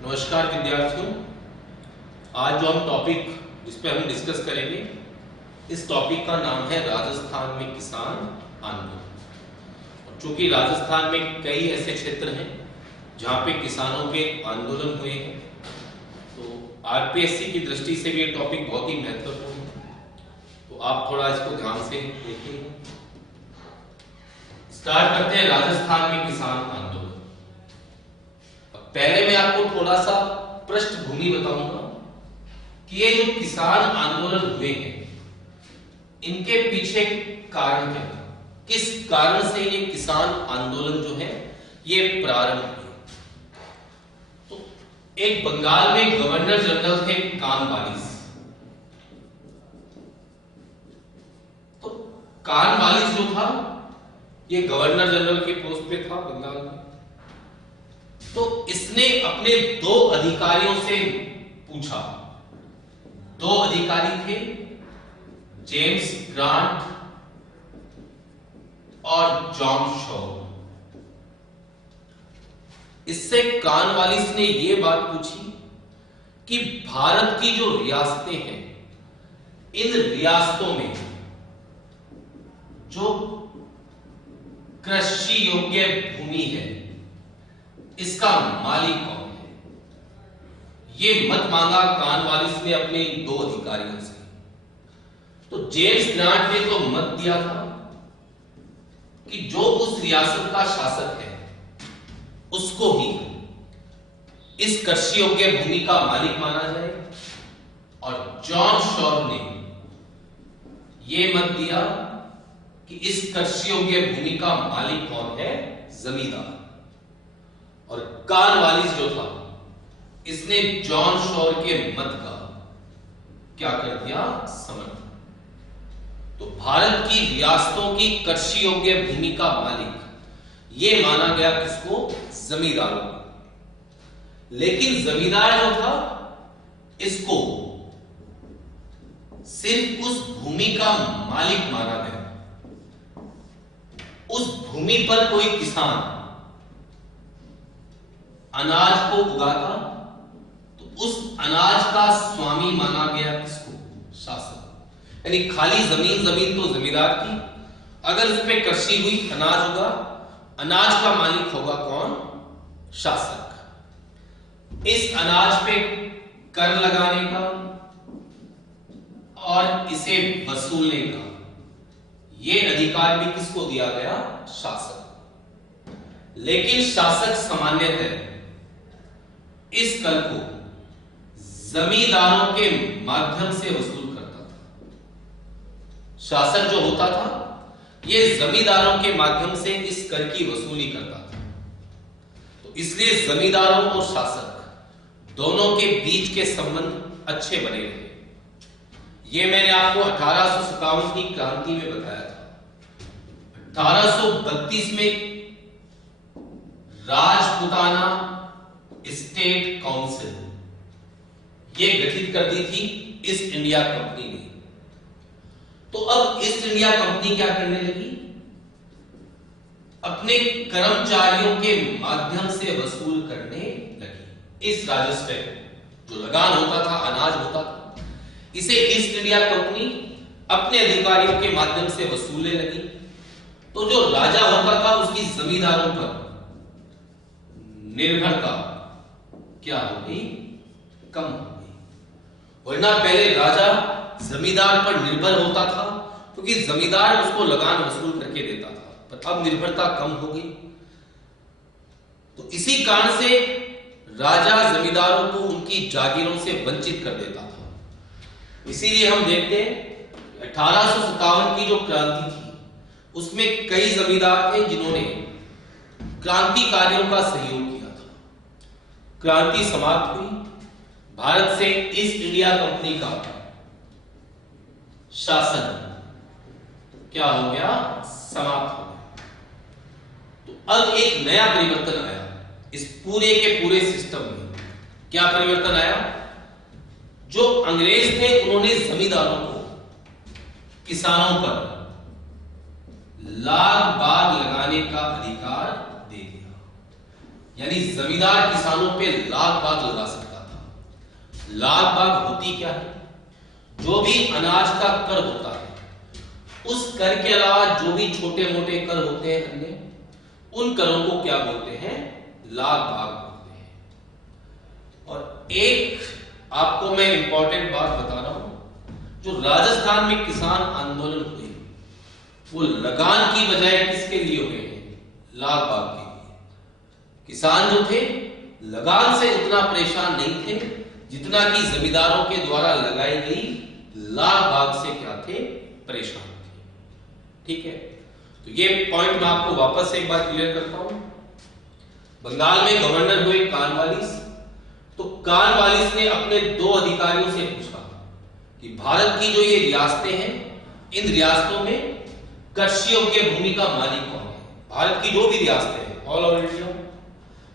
नमस्कार विद्यार्थियों। आज जो हम टॉपिक जिस पे हम डिस्कस करेंगे, इस टॉपिक का नाम है राजस्थान में किसान आंदोलन। और चूंकि राजस्थान में कई ऐसे क्षेत्र हैं जहां पे किसानों के आंदोलन हुए हैं, तो आरपीएससी की दृष्टि से भी ये टॉपिक बहुत ही महत्वपूर्ण है। तो आप थोड़ा इसको ध्यान से देखिए। स्टार्ट करते हैं राजस्थान में किसान आंदोलन। पहले मैं आपको थोड़ा सा पृष्ठभूमि बताऊंगा कि ये जो किसान आंदोलन हुए हैं, इनके पीछे कारण क्या था, किस कारण से ये किसान आंदोलन जो है ये प्रारंभ हुए। तो एक बंगाल में गवर्नर जनरल थे कानवालिस। तो कानवालिस जो था ये गवर्नर जनरल के पोस्ट पे था बंगाल में। तो इसने अपने दो अधिकारियों से पूछा। दो अधिकारी थे, जेम्स ग्रांट और जॉन शॉ। इससे कानवालिस ने यह बात पूछी कि भारत की जो रियासतें हैं, इन रियासतों में जो कृषि योग्य भूमि है, इसका मालिक कौन है। ये मत मांगा कानवालिस ने अपने दो अधिकारियों से। तो जेम्स ग्रांट ने तो मत दिया था कि जो उस रियासत का शासक है उसको ही इस कृषि योग्य भूमि का मालिक माना जाए। और जॉन शॉ ने यह मत दिया कि इस कृषि योग्य भूमि का मालिक कौन है, जमींदार। और कानवालिस जो था, इसने जॉन शॉ के मत का क्या कर दिया, समर्थन। तो भारत की रियासतों की कृषि योग्य भूमि का मालिक ये माना गया किसको, जमींदारों को। लेकिन जमींदार जो था, इसको सिर्फ उस भूमि का मालिक माना गया। उस भूमि पर कोई किसान अनाज को उगाता तो उस अनाज का स्वामी माना गया किसको, शासक। यानी खाली जमीन तो जमींदार की, अगर उस पर कृषि हुई, अनाज होगा, अनाज का मालिक होगा कौन, शासक। इस अनाज पे कर लगाने का और इसे वसूलने का ये अधिकार भी किसको दिया गया, शासक। लेकिन शासक सामान्यतः इस कर को जमींदारों के माध्यम से वसूल करता था। शासक जो होता था, यह जमींदारों के माध्यम से इस कर की वसूली करता था। तो इसलिए जमींदारों और शासक दोनों के बीच के संबंध अच्छे बने रहे। यह मैंने आपको 1857 की क्रांति में बताया था। 1832 में राजपुताना स्टेट काउंसिल ये गठित कर दी थी ईस्ट इंडिया कंपनी ने। तो अब ईस्ट इंडिया कंपनी क्या करने लगी, अपने कर्मचारियों के माध्यम से वसूल करने लगी। इस राजस्व जो लगान होता था, अनाज होता था, इसे ईस्ट इंडिया कंपनी अपने अधिकारियों के माध्यम से वसूलने लगी। तो जो राजा होता था, उसकी जमींदारों पर निर्भरता क्या हो गई, कम हो गई। वरना पहले राजा जमींदार पर निर्भर होता था, क्योंकि जमींदार उसको लगान वसूल करके देता था, पर अब निर्भरता कम हो गई। तो इसी कारण से राजा जमींदारों को उनकी जागीरों से वंचित कर देता था। इसीलिए हम देखते हैं 1857 की जो क्रांति थी, उसमें कई जमींदार थे जिन्होंने क्रांतिकारियों का सहयोग किया था। क्रांति समाप्त हुई, भारत से ईस्ट इंडिया कंपनी का शासन क्या हो गया, समाप्त हो गया। तो अब एक नया परिवर्तन आया इस पूरे के पूरे सिस्टम में। क्या परिवर्तन आया, जो अंग्रेज थे उन्होंने जमींदारों को किसानों पर लाग बाग लगाने का अधिकार दे दिया। यानी जमींदार किसानों पे लाग बाग लगा सकता था। लाग बाग होती क्या है? जो भी अनाज का कर होता है, उस कर के अलावा जो भी छोटे मोटे कर होते हैं अन्य, उन करों को क्या बोलते हैं? लाग बाग बोलते हैं। और एक आपको मैं इंपॉर्टेंट बात बता रहा हूं, जो राजस्थान में किसान आंदोलन हुए वो लगान की बजाय किसके लिए हुए हैं? लाग बाग के लिए। किसान जो थे लगान से उतना परेशान नहीं थे जितना कि जमींदारों के द्वारा लगाई गई लाग बाग से क्या थे? परेशान थे। ठीक है, तो ये पॉइंट मैं आपको वापस से एक बार क्लियर करता हूं। बंगाल में गवर्नर हुए कॉर्नवालिस, तो कॉर्नवालिस ने अपने 2 अधिकारियों से पूछा कि भारत की जो ये रियासतें हैं, इन रियासतों में कृषि योग्य भूमि का मालिक कौन है? भारत की जो भी रियासतें हैं, ऑल ओवर इंडिया।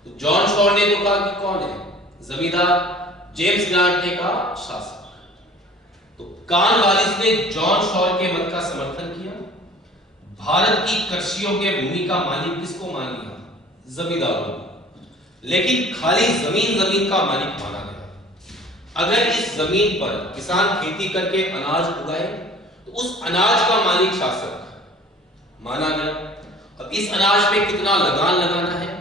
तो जॉन शॉर ने तो कहा कि कौन है? जमींदार। जेम्स ग्रांट ने कहा शासक। तो कॉर्नवालिस ने जॉन शॉर के मत का समर्थन किया। भारत की कृषि योग्य भूमि का मालिक किसको मान लिया? जमींदारों को। लेकिन खाली जमीन का मालिक माना गया। अगर इस जमीन पर किसान खेती करके अनाज उगाए तो उस अनाज का मालिक शासक माना गया। अब इस अनाज पे कितना लगान लगाना है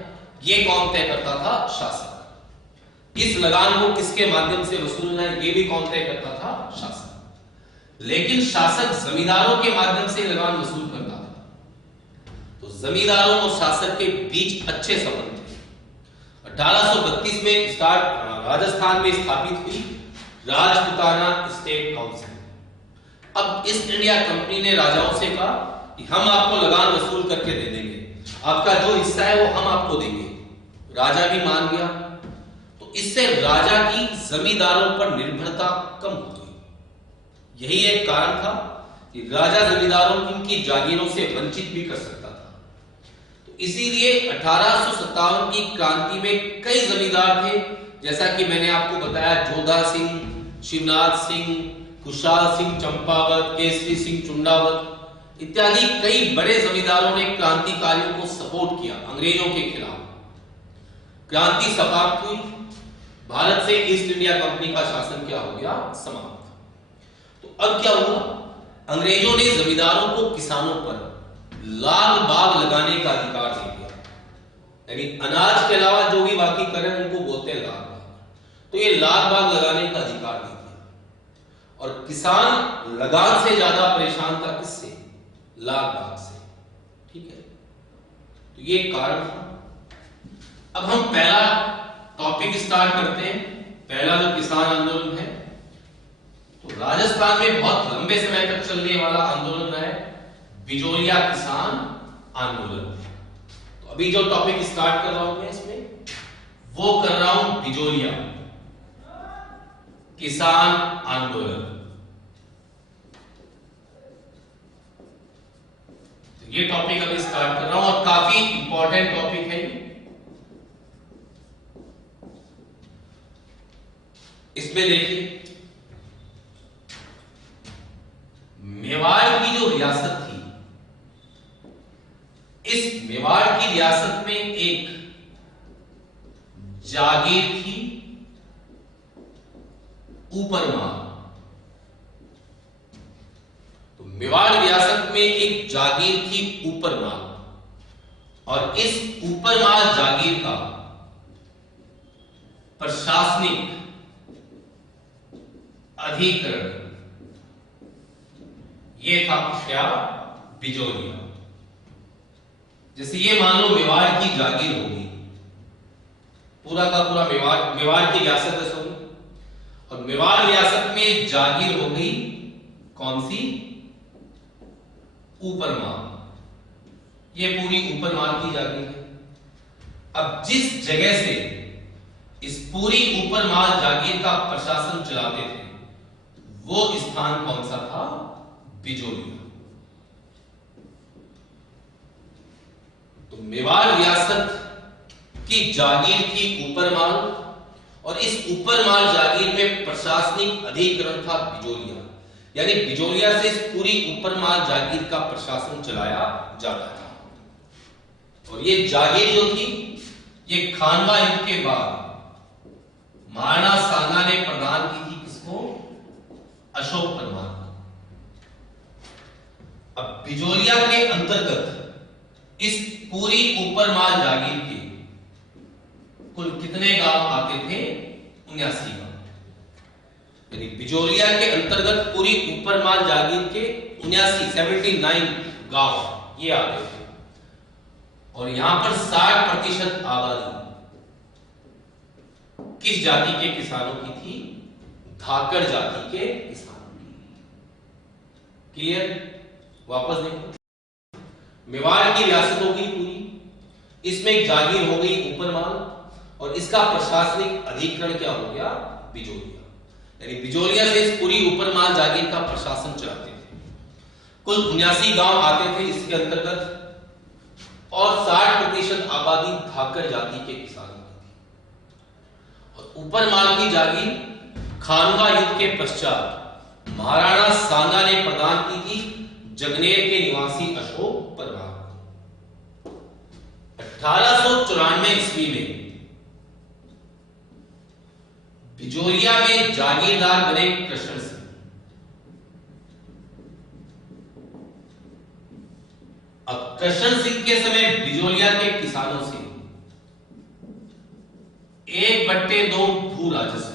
ये कौन तय करता था? शासक। इस लगान को किसके माध्यम से वसूलना है ये भी कौन तय करता था? शासक। लेकिन शासक जमींदारों के माध्यम से लगान वसूल करता था। तो जमींदारों और शासक के बीच अच्छे संबंध थे। 1832 में राजस्थान में स्थापित हुई राजपूताना स्टेट काउंसिल। अब ईस्ट इंडिया कंपनी ने राजाओं से कहा कि हम आपको लगान वसूल करके दे देंगे, आपका जो हिस्सा है वो हम आपको देंगे। राजा भी मान गया। तो इससे राजा की जमींदारों पर निर्भरता कम हो गई। यही एक कारण था कि राजा जमींदारों की जागीरों से वंचित भी कर सकता था। तो इसीलिए 1857 की क्रांति में कई जमींदार थे, जैसा कि मैंने आपको बताया, जोधा सिंह, शिवनाथ सिंह, खुशहाल सिंह चंपावत, केसरी सिंह चुंडावत इत्यादि कई बड़े जमींदारों ने क्रांतिकारियों को सपोर्ट किया अंग्रेजों के खिलाफ। क्रांति समाप्त हुई। भारत से ईस्ट इंडिया कंपनी का शासन क्या हो गया? समाप्त। तो अब क्या हुआ? अंग्रेजों ने जमींदारों को किसानों पर लाग बाग लगाने का अधिकार दे दिया। यानी अनाज के अलावा जो भी बाकी कर रहे हैं उनको बोलते हैं लाग बाग। तो ये लाग बाग लगाने का अधिकार दे दिया। और किसान लगान से ज्यादा परेशान था किससे? लाग बाग से। ठीक है, तो ये कारण था। अब हम पहला टॉपिक स्टार्ट करते हैं। पहला जो किसान आंदोलन है, तो राजस्थान में बहुत लंबे समय तक चलने वाला आंदोलन है बिजोलिया किसान आंदोलन। तो अभी जो टॉपिक स्टार्ट कर रहा हूं मैं इसमें वो कर रहा हूं बिजोलिया किसान आंदोलन। ये टॉपिक अभी स्टार्ट कर रहा हूं और काफी इंपॉर्टेंट टॉपिक है। इसमें देखिए, मेवाड़ की जो रियासत थी, इस मेवाड़ की रियासत में एक जागीर थी ऊपरमाल। तो मेवाड़ रियासत में एक जागीर थी ऊपरमाल, और इस ऊपरमाल जागीर का प्रशासनिक अधिकरण ये था क्या? बिजोलिया। जैसे ये मान लो मेवाड़ की जागीर होगी, पूरा का पूरा मेवाड़ की रियासत है सॉरी, और मेवाड़ रियासत में जागीर हो गई कौन सी? ऊपरमाल। ये पूरी ऊपरमाल की जागीर है। अब जिस जगह से इस पूरी ऊपरमाल जागीर का प्रशासन चलाते थे वो स्थान कौन सा था? बिजोलिया। तो मेवाड़ रियासत की जागीर थी ऊपरमाल, और इस ऊपरमाल जागीर में प्रशासनिक अधिकरण था बिजोलिया। यानी बिजोलिया से इस पूरी ऊपरमाल जागीर का प्रशासन चलाया जाता था। और ये जागीर जो थी ये खानवा युद्ध के बाद महाराणा सांगा ने प्रदान की थी किसको? अशोक परमार को। अब बिजोलिया के अंतर्गत इस पूरी ऊपरमाल जागीर के कुल कितने गांव आते थे? 79 गांव। यानी बिजोलिया के अंतर्गत पूरी ऊपरमाल जागीर के 79 गांव ये आते थे, और यहां पर 60% आबादी किस जाति के किसानों की थी? धाकड़ जाति के किसानों की। क्लियर? वापस देखो, मेवाड़ की रियासत हो गई पूरी, इसमें एक जागीर हो गई ऊपरमाल, और इसका प्रशासनिक अधिकरण क्या हो गया? बिजोलिया। यानी बिजोलिया से इस पूरी ऊपरमाल जागीर का प्रशासन चलाते थे। कुल 79 गांव आते थे इसके अंतर्गत, और 60% आबादी धाकड़ जाति के किसानों की थी। और ऊपरमाल की जागीर खानवा युद्ध के पश्चात महाराणा सांगा ने प्रदान की थी जगनेर के निवासी अशोक परमार को। 1894 ईस्वी में बिजोलिया में जागीरदार बने कृष्ण सिंह। अब कृष्ण सिंह के समय बिजोलिया के किसानों से 1/2 भू राजस्व,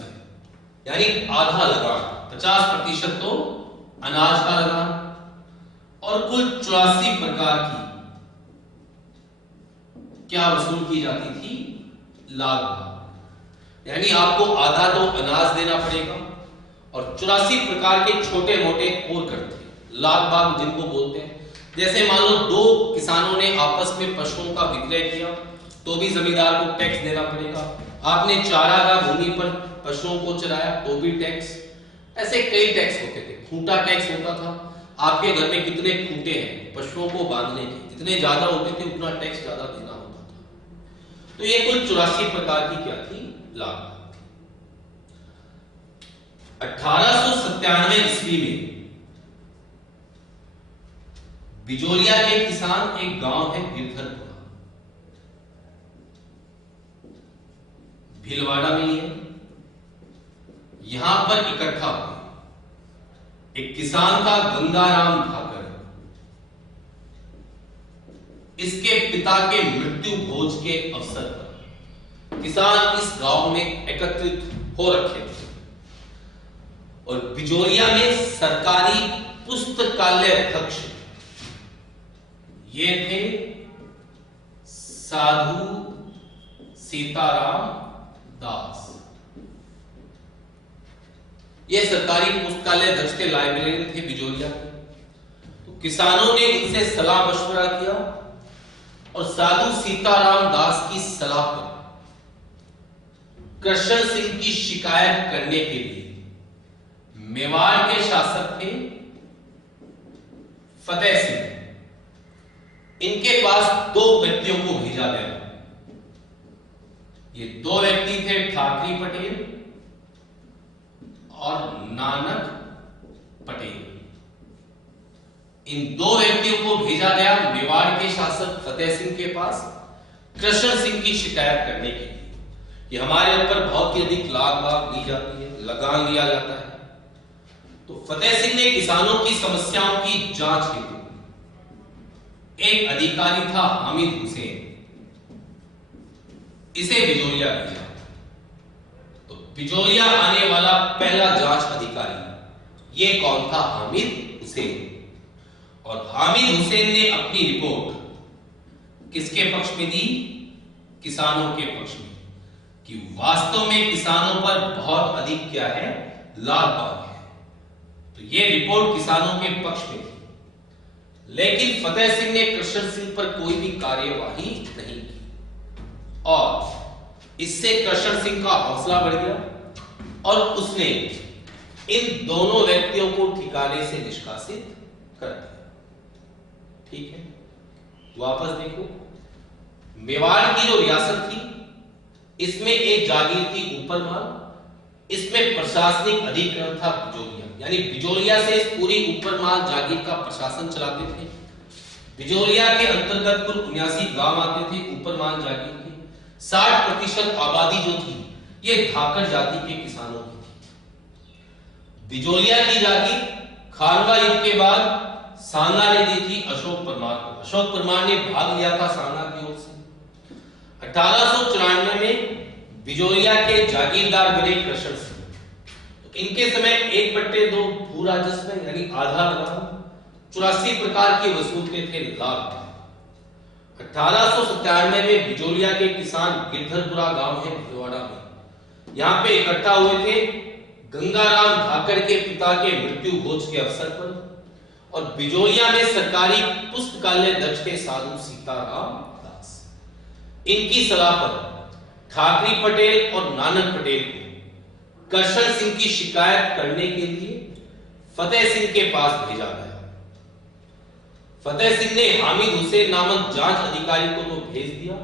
यानी आधा लगान, 50% तो अनाज का लगान, और कुल 84 प्रकार की क्या वसूल की जाती थी? लाग। यानी आपको आधा तो अनाज देना पड़ेगा, और 84 प्रकार के छोटे मोटे और कर थे, लाग बाग जिनको बोलते हैं। जैसे मान लो 2 किसानों ने आपस में पशुओं का विक्रय किया, तो भी जमींदार को टैक्स देना पड़ेगा। आपने चारागाह भूमि पर पशुओं को चराया तो भी टैक्स। ऐसे कई टैक्स होते थे। खूंटा टैक्स होता था, आपके घर में कितने खूंटे हैं पशुओं को बांधने के, जितने ज्यादा होते थे उतना टैक्स ज्यादा देना होता था। तो ये कुल 84 प्रकार की क्या थी? लाग। 1897 ईस्वी में बिजोलिया के किसान, एक गांव है गिरधरपुरा, भीलवाड़ा में ही है, यहां पर इकट्ठा हुए। एक किसान था गंगाराम धाकड़। इसके पिता के मृत्यु भोज के अवसर पर किसान इस गांव में एकत्रित हो रखे थे, और बिजोलिया में सरकारी पुस्तकालय अध्यक्ष ये थे साधु सीताराम दास। ये सरकारी पुस्तकालय अध्यक्ष के, लाइब्रेरियन थे बिजोलिया के। तो किसानों ने इनसे सलाह मशवरा किया, और साधु सीताराम दास की सलाह पर कृष्ण सिंह की शिकायत करने के लिए मेवाड़ के शासक थे फतेह सिंह, इनके पास 2 व्यक्तियों को भेजा गया। ये 2 व्यक्ति थे ठाकरी पटेल और नानक पटेल। इन 2 व्यक्तियों को भेजा गया मेवाड़ के शासक फतेह सिंह के पास कृष्ण सिंह की शिकायत करने के लिए कि हमारे ऊपर बहुत ही अधिक लाग बाग ली जाती है, लगान लिया जाता है। तो फतेह सिंह ने किसानों की समस्याओं की जांच हेतु एक अधिकारी था हामिद हुसैन, इसे बिजोलिया भेजा। तो बिजोलिया आने वाला पहला जांच अधिकारी ये कौन था? हामिद हुसैन। और हामिद हुसैन ने अपनी रिपोर्ट किसके पक्ष में दी? किसानों के पक्ष में, कि वास्तव में किसानों पर बहुत अधिक क्या है? लाग बाग है। तो ये रिपोर्ट किसानों के पक्ष में थी। लेकिन फतेह सिंह ने कृष्ण सिंह पर कोई भी कार्यवाही नहीं की, और इससे कृष्ण सिंह का हौसला बढ़ गया, और उसने इन दोनों व्यक्तियों को ठिकाने से निष्कासित कर दिया। ठीक है, वापस देखो, मेवाड़ की जो रियासत थी इसमें एक जागीर थी ऊपरमाल, इसमें प्रशासनिक अधिकरण था बिजोलिया, यानी बिजोलिया से इस पूरी ऊपरमाल जागीर का प्रशासन चलाते थे। बिजोलिया के अंतर्गत कुल 79 गांव आते थे ऊपरमाल जागीर के, 60% आबादी जो थी ये धाकड़ जाति के किसानों की थी। बिजोलिया की जागीर खानवा युग के बाद सांगा ने दी थी अशोक परमार को। अशोक परमार ने भाग लिया था सांगा की ओर से। 1894 में बिजोलिया के जागीरदार बने कृष्ण सिंह। तो इनके समय 1/2 भू राजस्व यानी आधा ग्राम 84 प्रकार के वसूलते थे लाभ। 1897 में बिजोलिया के किसान गिरधरपुरा गांव है भिलवाड़ा में, यहाँ पे इकट्ठा हुए थे गंगाराम धाकड़ के पिता के मृत्यु भोज के अवसर पर। और बिजोलिया में सरकारी पुस्तकालय दर्ज थे साधु सीताराम दास। इनकी सलाह पर ठाकरी पटेल और नानक पटेल को कृष्ण सिंह की शिकायत करने के लिए फतेह सिंह के पास भेजा गया। फतेह सिंह ने हामिद हुसैन नामक जांच अधिकारी को तो भेज दिया,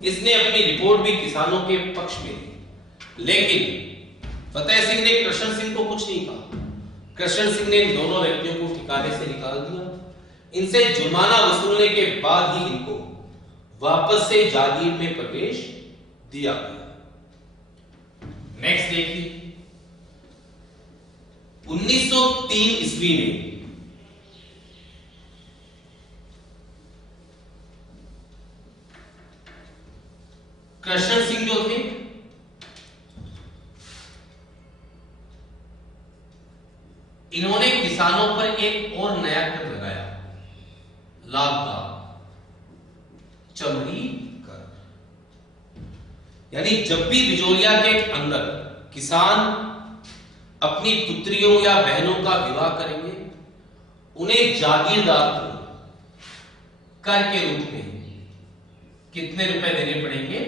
इसने अपनी रिपोर्ट भी किसानों के पक्ष में दी, लेकिन फतेह सिंह ने कृष्ण सिंह को कुछ नहीं कहा। कृष्ण सिंह ने दोनों व्यक्तियों को ठिकाने से निकाल दिया। इनसे जुर्माना वसूलने के बाद ही इनको वापस से जागीर में प्रवेश दिया गया। नेक्स्ट देखिए, 1903 ईस्वी में कृष्ण सिंह जो थे इन्होंने किसानों पर एक और नया कर लगाया, लाभ का चमड़ी कर। यानी जब भी बिजोलिया के अंदर किसान अपनी पुत्रियों या बहनों का विवाह करेंगे, उन्हें जागीरदार को कर के रूप में कितने रुपए देने पड़ेंगे?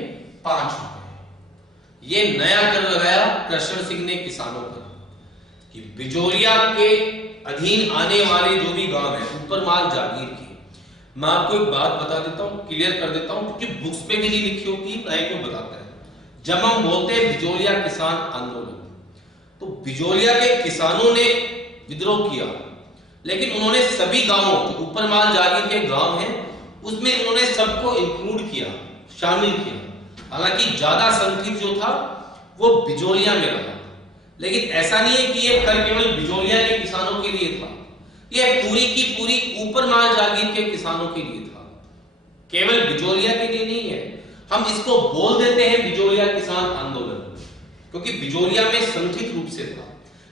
5 रुपए। ये नया कर लगाया कृष्ण सिंह ने किसानों पर कि बिजोलिया के अधीन आने वाले जो भी गांव है ऊपर माल जागीर के, मैं आपको एक बात बता देता हूं, क्लियर कर देता हूं, क्योंकि बुक्स में भी नहीं लिखी होती, प्राय को बताता है। जब हम बोलते हैं बिजोलिया किसान आंदोलन, तो बिजोलिया के किसानों ने विद्रोह किया, लेकिन उन्होंने सभी गांवों, ऊपर माल जागीर के गांव हैं उसमें उन्होंने सबको इंक्लूड किया, शामिल किया। हालांकि ज्यादा संख्यक जो था वो बिजोलिया में रहा, लेकिन ऐसा नहीं है कि ये कर केवल बिजोलिया के किसानों के लिए था, ये पूरी की पूरी ऊपर माल जागीर के किसानों के लिए था, केवल बिजोलिया के लिए नहीं है। हम इसको बोल देते हैं बिजोलिया किसान आंदोलन क्योंकि बिजोलिया में संगठित रूप से था,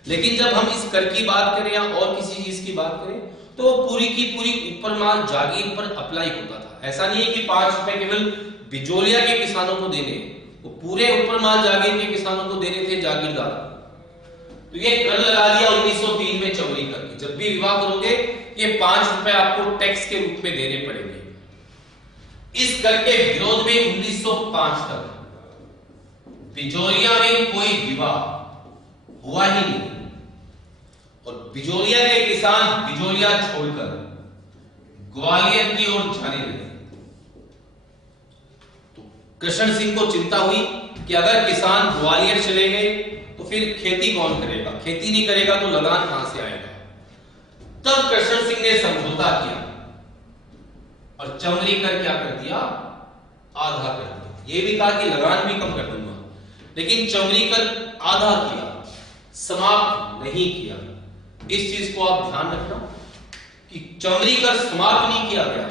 लेकिन जब हम इस कर की बात करें या और किसी चीज की बात करें तो वो पूरी की पूरी ऊपर माल जागीर पर अप्लाई होता था। ऐसा नहीं है कि 5 रुपए केवल बिजोलिया के किसानों को देने, वो पूरे ऊपर माल जागीर के किसानों को देने थे, जागीरदार। तो ये कर लगा दिया 1903 में चौरी करके, जब भी विवाह करोगे ये 5 रुपए आपको टैक्स के रूप में देने पड़ेंगे। इस कर के विरोध में 1905 तक बिजोलिया में कोई विवाह हुआ ही नहीं और बिजोलिया के किसान बिजोलिया छोड़कर ग्वालियर की ओर जाने लगे। तो कृष्ण सिंह को चिंता हुई कि अगर किसान ग्वालियर चले गए तो फिर खेती कौन करेगा, खेती नहीं करेगा तो लगान कहां से आएगा। तब कृष्ण सिंह ने समझौता किया और चमड़ी कर क्या कर दिया, आधा कर दिया। ये भी कहा कि लगान भी कम कर दूंगा, लेकिन चमड़ी कर आधा किया, समाप्त नहीं किया। इस चीज को आप ध्यान रखना कि चमड़ी कर समाप्त नहीं किया गया।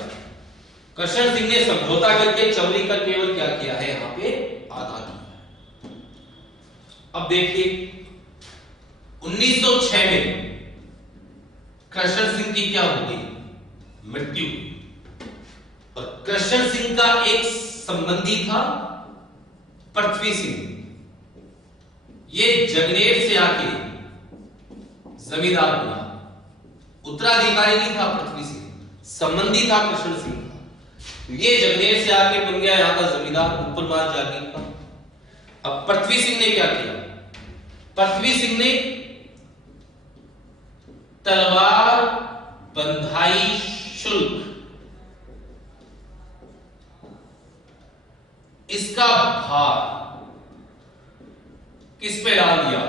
कृष्ण सिंह ने समझौता करके चमड़ी कर केवल क्या किया है, यहां पे आधा किया। अब देखिए 1906 में कृष्ण सिंह की क्या हो गई, मृत्यु। और कृष्ण सिंह का एक संबंधी था पृथ्वी सिंह, ये जगनेर से आके जमींदार बना, उत्तराधिकारी नहीं था पृथ्वी सिंह, संबंधी था कृष्ण सिंह का। ये जगनेर से आके बन गया यहां का जमींदार, ऊपर माल जागीर का। अब पृथ्वी सिंह ने क्या किया, पृथ्वी सिंह ने तलवार बंधाई शुल्क इसका भार किस पे डाल दिया,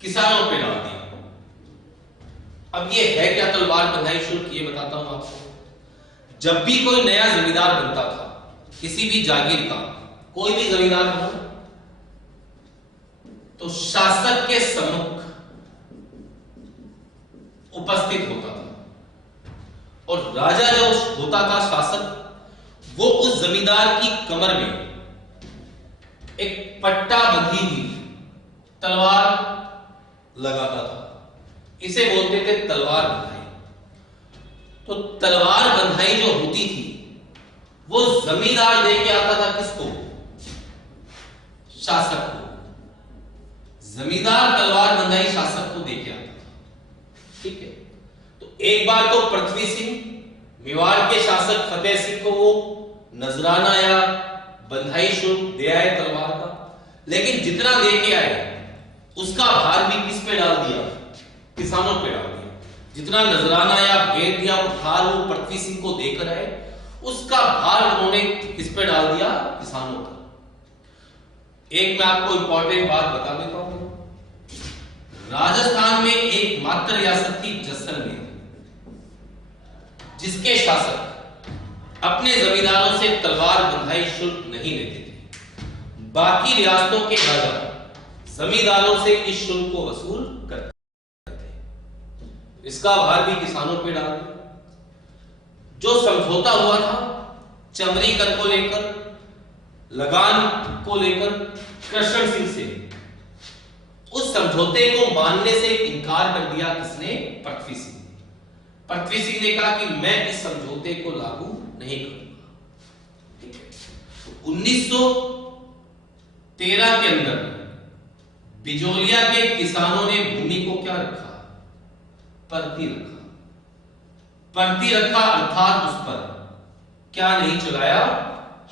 किसानों पे डाल दिया। अब ये है क्या तलवार बंधाई शुल्क, ये बताता हूं आपको। जब भी कोई नया जमींदार बनता था किसी भी जागीर का कोई भी जमींदार हो तो शासक के सम्मुख उपस्थित होता था, और राजा जो होता था शासक, वो उस जमींदार की कमर में एक पट्टा बंधी हुई तलवार लगाता था। इसे बोलते थे तलवार बंधाई। तो तलवार बंधाई जो होती थी वो जमींदार दे के आता था किसको? शासक को। जमींदार तलवार बंधाई शासक को दे के आता था। ठीक है। तो एक बार तो पृथ्वी सिंह मेवाड़ के शासक फतेह सिंह को वो नजराना या बंधाई शुल्क दे आए तलवार का, लेकिन जितना दे के आए उसका भार भी किस पे डाल दिया? किसानों पे डाल दिया। जितना नजराना या भेंट या उपहार वो पृथ्वी सिंह को देकर आए, उसका भार उन्होंने किस पे डाल दिया? किसानों पर। एक मैं आपको इंपॉर्टेंट बात बता देता हूं। राजस्थान में एक मात्र रियासत थी जैसलमेर, जिसके शासक अपने जमींदारों से तलवार बंधाई शुल्क नहीं लेते थे। बाकी रियासतों के राजा जमींदारों से इस शुल्क को वसूल करते थे। इसका भार भी किसानों पे डाल दिया। जो समझौता हुआ था चमरी कर को लेकर, लगान को लेकर कृष्ण सिंह से, उस समझौते को मानने से इनकार कर दिया किसने? पृथ्वी सिंह। पृथ्वी सिंह ने कहा कि मैं इस समझौते को लागू नहीं करूंगा। ठीक है। 1913 के अंदर बिजोलिया के किसानों ने भूमि को क्या रखा? परती रखा। परती रखा अर्थात उस पर क्या नहीं चलाया?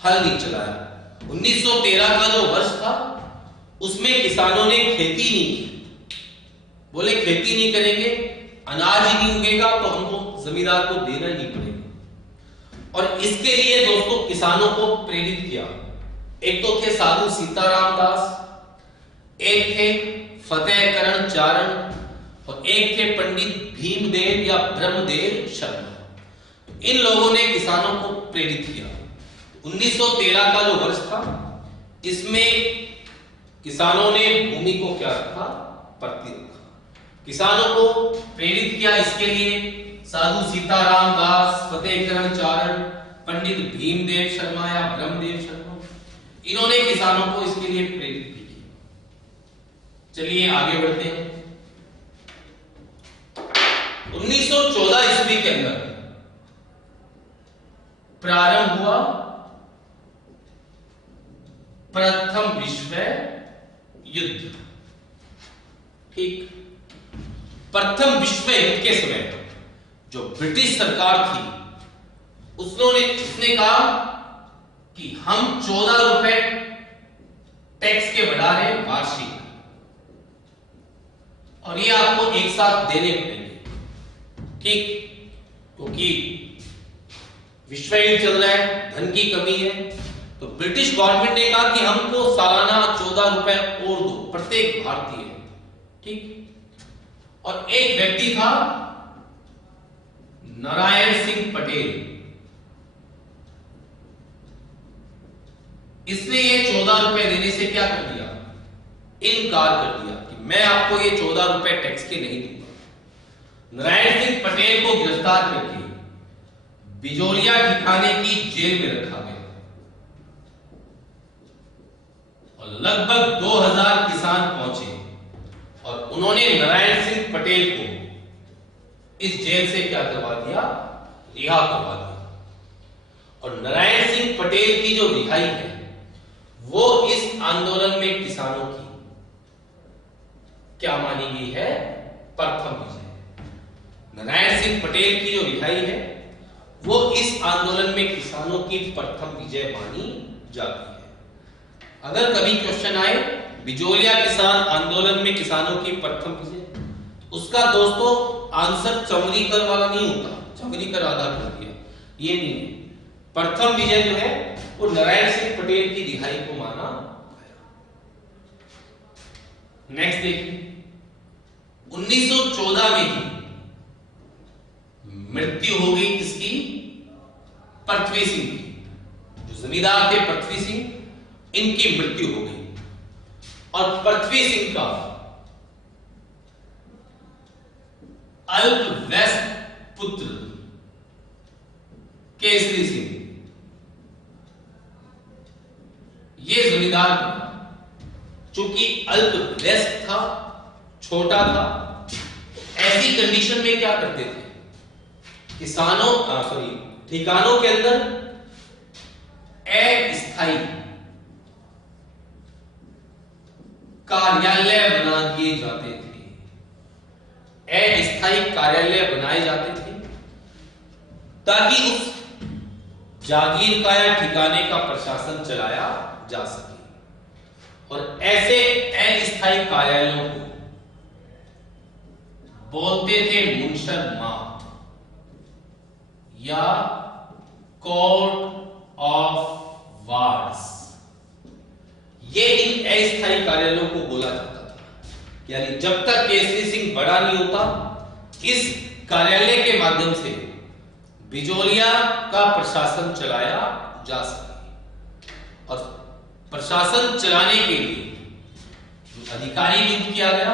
हल नहीं चलाया। 1913 का जो वर्ष था उसमें किसानों ने खेती नहीं की। बोले खेती नहीं करेंगे, अनाज ही नहीं उगेगा तो हमको जमींदार को देना ही नहीं पड़ेगा। और इसके लिए दोस्तों किसानों को प्रेरित किया। एक तो थे साधु सीताराम दास, एक थे फतेहकरण चारण, और एक थे पंडित भीमदेव या ब्रह्मदेव शर्मा। इन लोगों ने किसानों को प्रेरित किया। 1913 का जो वर्ष था इसमें किसानों ने भूमि को क्या रखा? परती रखा। किसानों को प्रेरित किया इसके लिए साधु सीताराम दास, फतेहकरण चारण, पंडित भीमदेव शर्मा या ब्रह्मदेव शर्मा, इन्होंने किसानों को इसके लिए प्रेरित भी किया। चलिए आगे बढ़ते हैं। 1914 ईस्वी के अंदर प्रारंभ हुआ प्रथम विश्व युद्ध। ठीक। प्रथम विश्व युद्ध के समय जो ब्रिटिश सरकार थी उसने कहा कि हम 14 रुपए टैक्स के बढ़ा रहे हैं वार्षिक, और ये आपको एक साथ देने पड़ेंगे। ठीक। क्योंकि विश्व युद्ध चल रहा है, धन की कमी है, तो ब्रिटिश गवर्नमेंट ने कहा कि हमको सालाना 14 रुपए और दो प्रत्येक भारतीय। ठीक। और एक व्यक्ति था नारायण सिंह पटेल, इसने ये 14 रुपए देने से क्या कर दिया? इनकार कर दिया कि मैं आपको ये 14 रुपए टैक्स के नहीं दूंगा। नारायण सिंह पटेल को गिरफ्तार करके बिजोलिया ठिकाने की जेल में रखा गया, और लगभग 2000 किसान पहुंचे और उन्होंने नारायण सिंह पटेल को इस जेल से क्या करवा दिया? रिहा करवा दिया। और नारायण सिंह पटेल की जो रिहाई है वो इस आंदोलन में किसानों की क्या मानी गई है? प्रथम विजय। नारायण सिंह पटेल की जो रिहाई है वो इस आंदोलन में किसानों की प्रथम विजय मानी जाती है। अगर कभी क्वेश्चन आए बिजोलिया किसान आंदोलन में किसानों की प्रथम विजय, उसका दोस्तों आंसर चमरीकर वाला नहीं होता, चमरीकर आधा कर दिया, ये नहीं है। प्रथम विजय जो है वो नारायण सिंह पटेल की रिहाई को माना गया। नेक्स्ट देखिए, 1914 में ही मृत्यु हो गई किसकी? पृथ्वी सिंह की, जो जो जमींदार थे पृथ्वी सिंह, इनकी मृत्यु हो गई और पृथ्वी सिंह का अल्पवयस्क पुत्र केसरी सिंह ये जमींदार बना। चूंकि अल्पवयस्क था, छोटा था, ऐसी कंडीशन में क्या करते थे, ठिकानों के अंदर अस्थायी कार्यालय बना दिए जाते थे, अस्थायी कार्यालय बनाए जाते थे ताकि उस जागीर का या ठिकाने का प्रशासन चलाया जा सके। और ऐसे अस्थायी कार्यालयों को बोलते थे मुंशरमात या कोर्ट ऑफ वार्ड्स। ये इन अस्थायी कार्यालयों को बोला जाता था, यानी जब तक केसरी सिंह बड़ा नहीं होता, इस कार्यालय के माध्यम से बिजोलिया का प्रशासन चलाया जा सके। और प्रशासन चलाने के लिए जो अधिकारी नियुक्त किया गया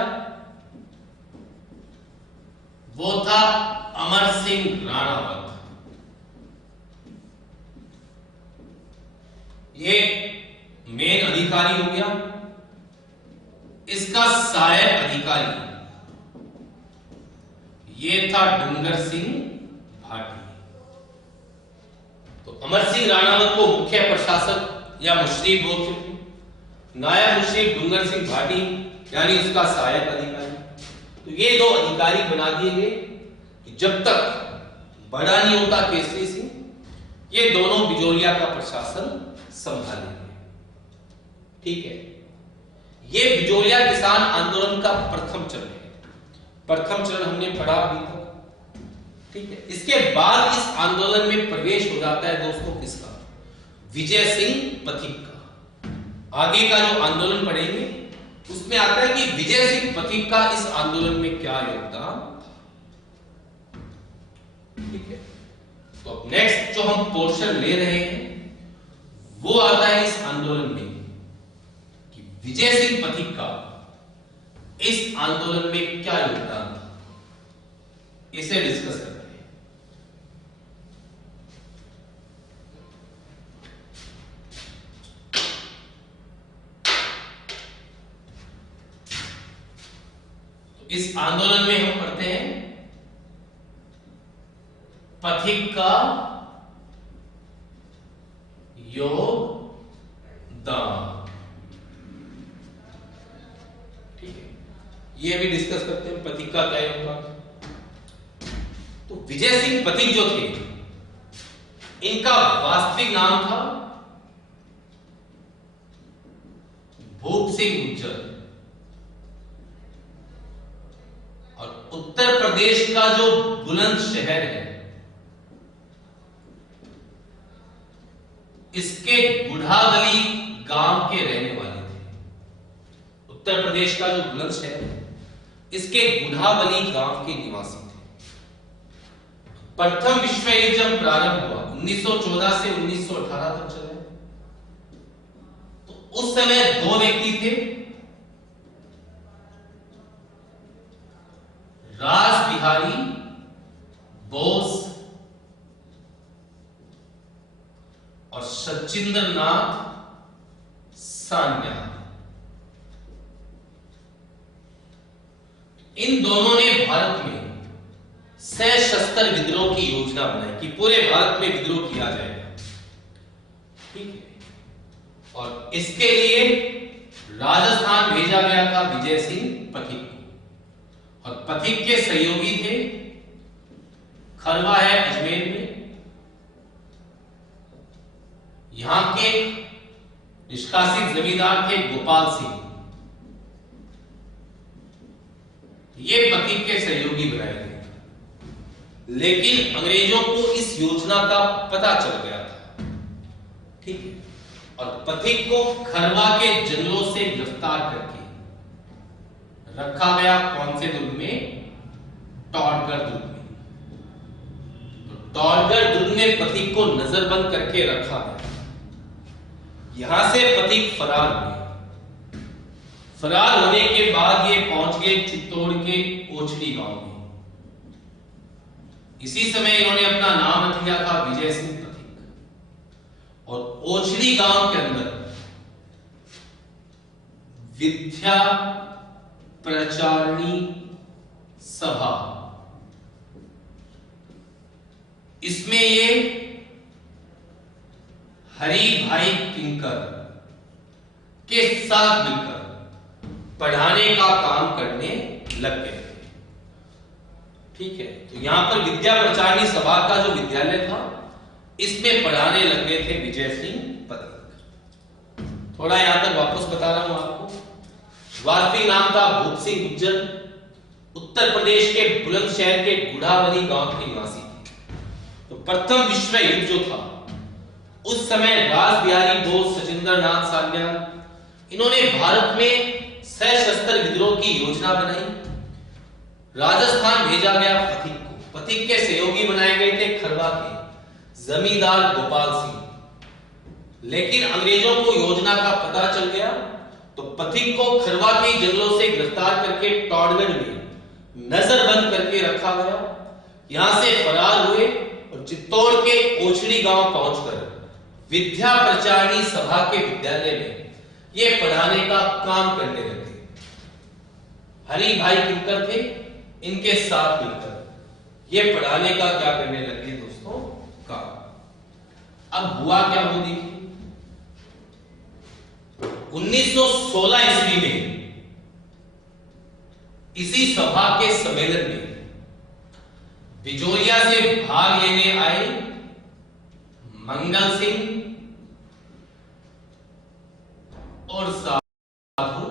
वो था अमर सिंह राणावत। ये मेन अधिकारी हो गया। इसका सहायक अधिकारी ये था डूंगर सिंह भाटी। तो अमर सिंह राणावत को मुख्य प्रशासक या मुशरीफ बोल सकते, नायब मुशरीफ डूंगर सिंह भाटी यानी उसका सहायक अधिकारी। तो ये दो अधिकारी बना दिए गए कि जब तक बड़ा नहीं होता केसरी सिंह, ये दोनों बिजोलिया का प्रशासन संभालेंगे। ठीक है, ये बिजोलिया किसान आंदोलन का प्रथम चरण है। प्रथम चरण हमने पढ़ा अभी तक। ठीक है, इसके बाद इस आंदोलन में प्रवेश हो जाता है दोस्तों किसका, विजय सिंह पथिक का। आगे का जो आंदोलन पढ़ेंगे उसमें आता है कि विजय सिंह पथिक का इस आंदोलन में क्या योगदान था। ठीक है, तो नेक्स्ट जो हम पोर्शन ले रहे हैं वो आता है इस आंदोलन में कि विजय सिंह पथिक का इस आंदोलन में क्या योगदान था, इसे डिस्कस करते हैं। इस आंदोलन में हम पढ़ते हैं पथिक का योगदान। ठीक है, ये भी डिस्कस करते हैं पथिक का क्या योगदान। तो विजय सिंह पथिक जो थे, इनका वास्तविक नाम था भूप सिंह गुज्जर। और उत्तर प्रदेश का जो बुलंदशहर है, इसके बुढ़ागली गांव के रहने वाले थे। उत्तर प्रदेश का जो बुलंदशहर है, इसके बुढ़ागली गांव के निवासी थे। प्रथम विश्व युद्ध जब प्रारंभ हुआ 1914 से 1918 तक चला, तो उस समय दो व्यक्ति थे, राज बिहारी बोस और सचिंद्र नाथ सान्या। इन दोनों ने भारत में सशस्त्र विद्रोह की योजना बनाई कि पूरे भारत में विद्रोह किया जाएगा। ठीक है, और इसके लिए राजस्थान भेजा गया था विजय सिंह पथिक को। और पथिक के सहयोगी थे, खरवा है अजमेर में, यहां के निष्कासित जमींदार थे गोपाल सिंह। ये पथिक के सहयोगी बनाए गए, लेकिन अंग्रेजों को इस योजना का पता चल गया था। ठीक है, और पथिक को खरवा के जंगलों से गिरफ्तार करके रखा गया। कौन से दुर्ग में? टॉडगढ़ दुर्ग में। तो टॉडगढ़ दुर्ग में पथिक को नजरबंद करके रखा गया। यहां से पथिक फरार हुए। फरार होने के बाद ये पहुंच गए चित्तौड़ के ओछड़ी गांव में। इसी समय इन्होंने अपना नाम रख लिया था विजय सिंह पथिक। और ओछड़ी गांव के अंदर विद्या प्रचारणी सभा, इसमें ये हरि भाई किंकर के साथ मिलकर पढ़ाने का काम करने लग गए। ठीक है, तो यहां पर विद्या प्रचारणी सभा का जो विद्यालय था इसमें पढ़ाने लग गए थे विजय सिंह पथिक। थोड़ा यहां तक वापस बता रहा हूं आपको। वास्तविक नाम था भूप सिंह गुज्जर, उत्तर प्रदेश के बुलंदशहर के गुढ़ावली गांव के निवासी थे। तो प्रथम विश्व युद्ध जो था उस समय राज बिहारी बोस, सचिंद्र नाथ सान्याल, इन्होंने भारत में सशस्त्र विद्रोह की योजना बनाई। राजस्थान भेजा गया पथिक को। पथिक के सहयोगी बनाए गए थे खरवा के जमींदार गोपाल सिंह। लेकिन अंग्रेजों को योजना का पता चल गया, तो पथिक को खरवा के जंगलों से गिरफ्तार करके टॉडगढ़ में नजरबंद करके रखा गया। यहां से फरार हुए और चित्तौड़ के ओछड़ी गांव पहुंचकर विद्या प्रचारणी सभा के विद्यालय में ये पढ़ाने का काम करने लगे। हरि भाई किंकर थे, इनके साथ मिलकर ये पढ़ाने का क्या करने लगे दोस्तों, काम। अब हुआ क्या वो देखिए। 1916 ईस्वी में इसी सभा के सम्मेलन में बिजोलिया से भाग लेने आए मंगल सिंह और साधु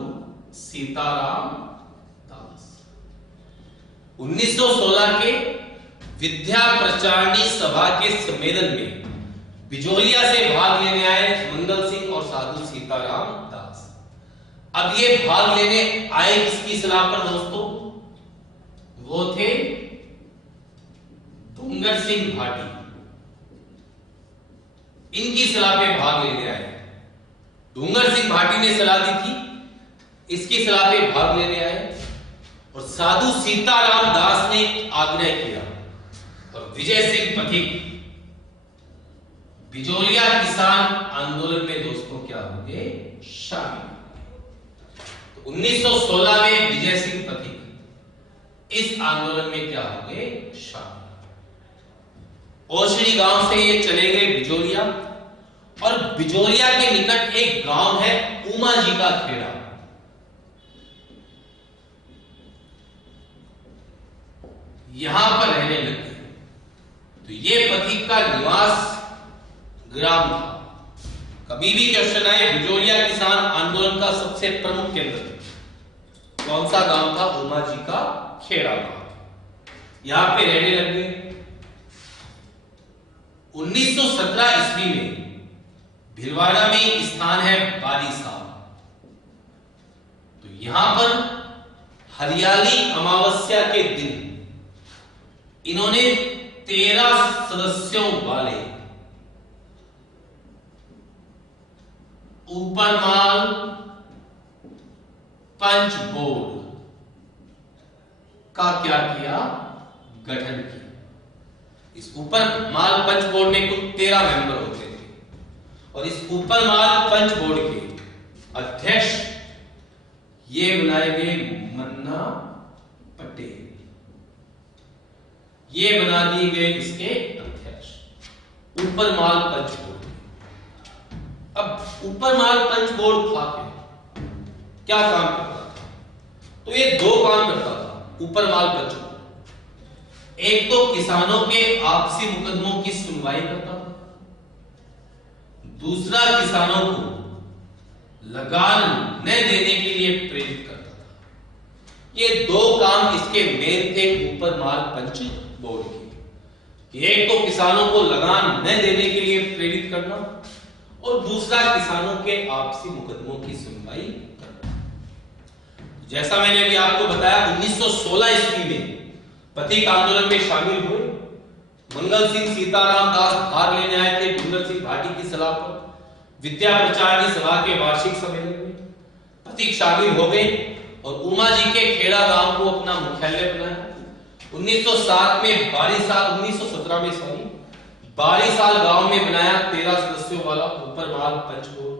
सीताराम दास। 1916 के विद्या प्रचारणी सभा के सम्मेलन में बिजोलिया से भाग लेने आए मंगल सिंह और साधु सीताराम दास। अब ये भाग लेने आए किसकी सलाह पर दोस्तों? वो थे डूंगर सिंह भाटी, इनकी सलाह पे भाग लेने आए। डूंगर सिंह भाटी ने सलाह दी थी, इसकी सलाह पे भाग लेने आए। और साधु सीताराम दास ने आग्रह किया और विजय सिंह पथिक बिजोलिया किसान आंदोलन में दोस्तों क्या होंगे, शामिल। तो 1916 में विजय सिंह पथिक इस आंदोलन में क्या होंगे, शामिल। ओछड़ी गांव से ये चले गए बिजोलिया, और बिजोलिया के निकट एक गांव है उमा जी का खेड़ा। यहां पर रहने लगे। तो ये पथिक का निवास ग्राम था। कभी भी क्वेश्चन आए, बिजोलिया किसान आंदोलन का सबसे प्रमुख केंद्र कौन सा गांव था? उमा जी का खेड़ा गांव। यहां पे रहने लगे। 1917 ईस्वी में भिलवाड़ा में स्थान है बारी साहब। तो यहां पर हरियाली अमावस्या के दिन इन्होंने 13 सदस्यों वाले ऊपरमाल पंच बोर्ड का क्या किया, गठन किया। इस ऊपरमाल पंच बोर्ड में कुल 13 मेंबर होते थे, और इस ऊपरमाल पंच बोर्ड के अध्यक्ष ये बनाए गए मन्ना पटेल। ये बना दिए गए इसके अध्यक्ष ऊपरमाल पंच बोर्ड। अब ऊपरमाल पंच बोर्ड था क्या काम करता था? तो ये दो काम करता था ऊपरमाल पंच बोर्ड। एक तो किसानों के आपसी मुकदमों की सुनवाई करता था, दूसरा किसानों को लगान न देने के लिए प्रेरित करता था। ये दो काम इसके मेन थे ऊपरमाल पंच बोर्ड के। एक तो किसानों को लगान न देने के लिए प्रेरित करना, और दूसरा किसानों के आपसी मुकदमों की सुनवाई करना। जैसा मैंने अभी आपको बताया, 1916 ईस्वी में पथिक आंदोलन में शामिल हुए। मंगल सिंह सीताराम दास भाग लेने आए थे डूंगर सिंह भाटी की सलाह पर। विद्या प्रचार सभा के वार्षिक सम्मेलन में पथिक शामिल हो गए और उमा जी के खेड़ा गांव को अपना मुख्यालय बनाया। 1907 में 1917 में 22 साल गांव में बनाया 13 सदस्यों वाला ऊपर माल पंच बोर्ड।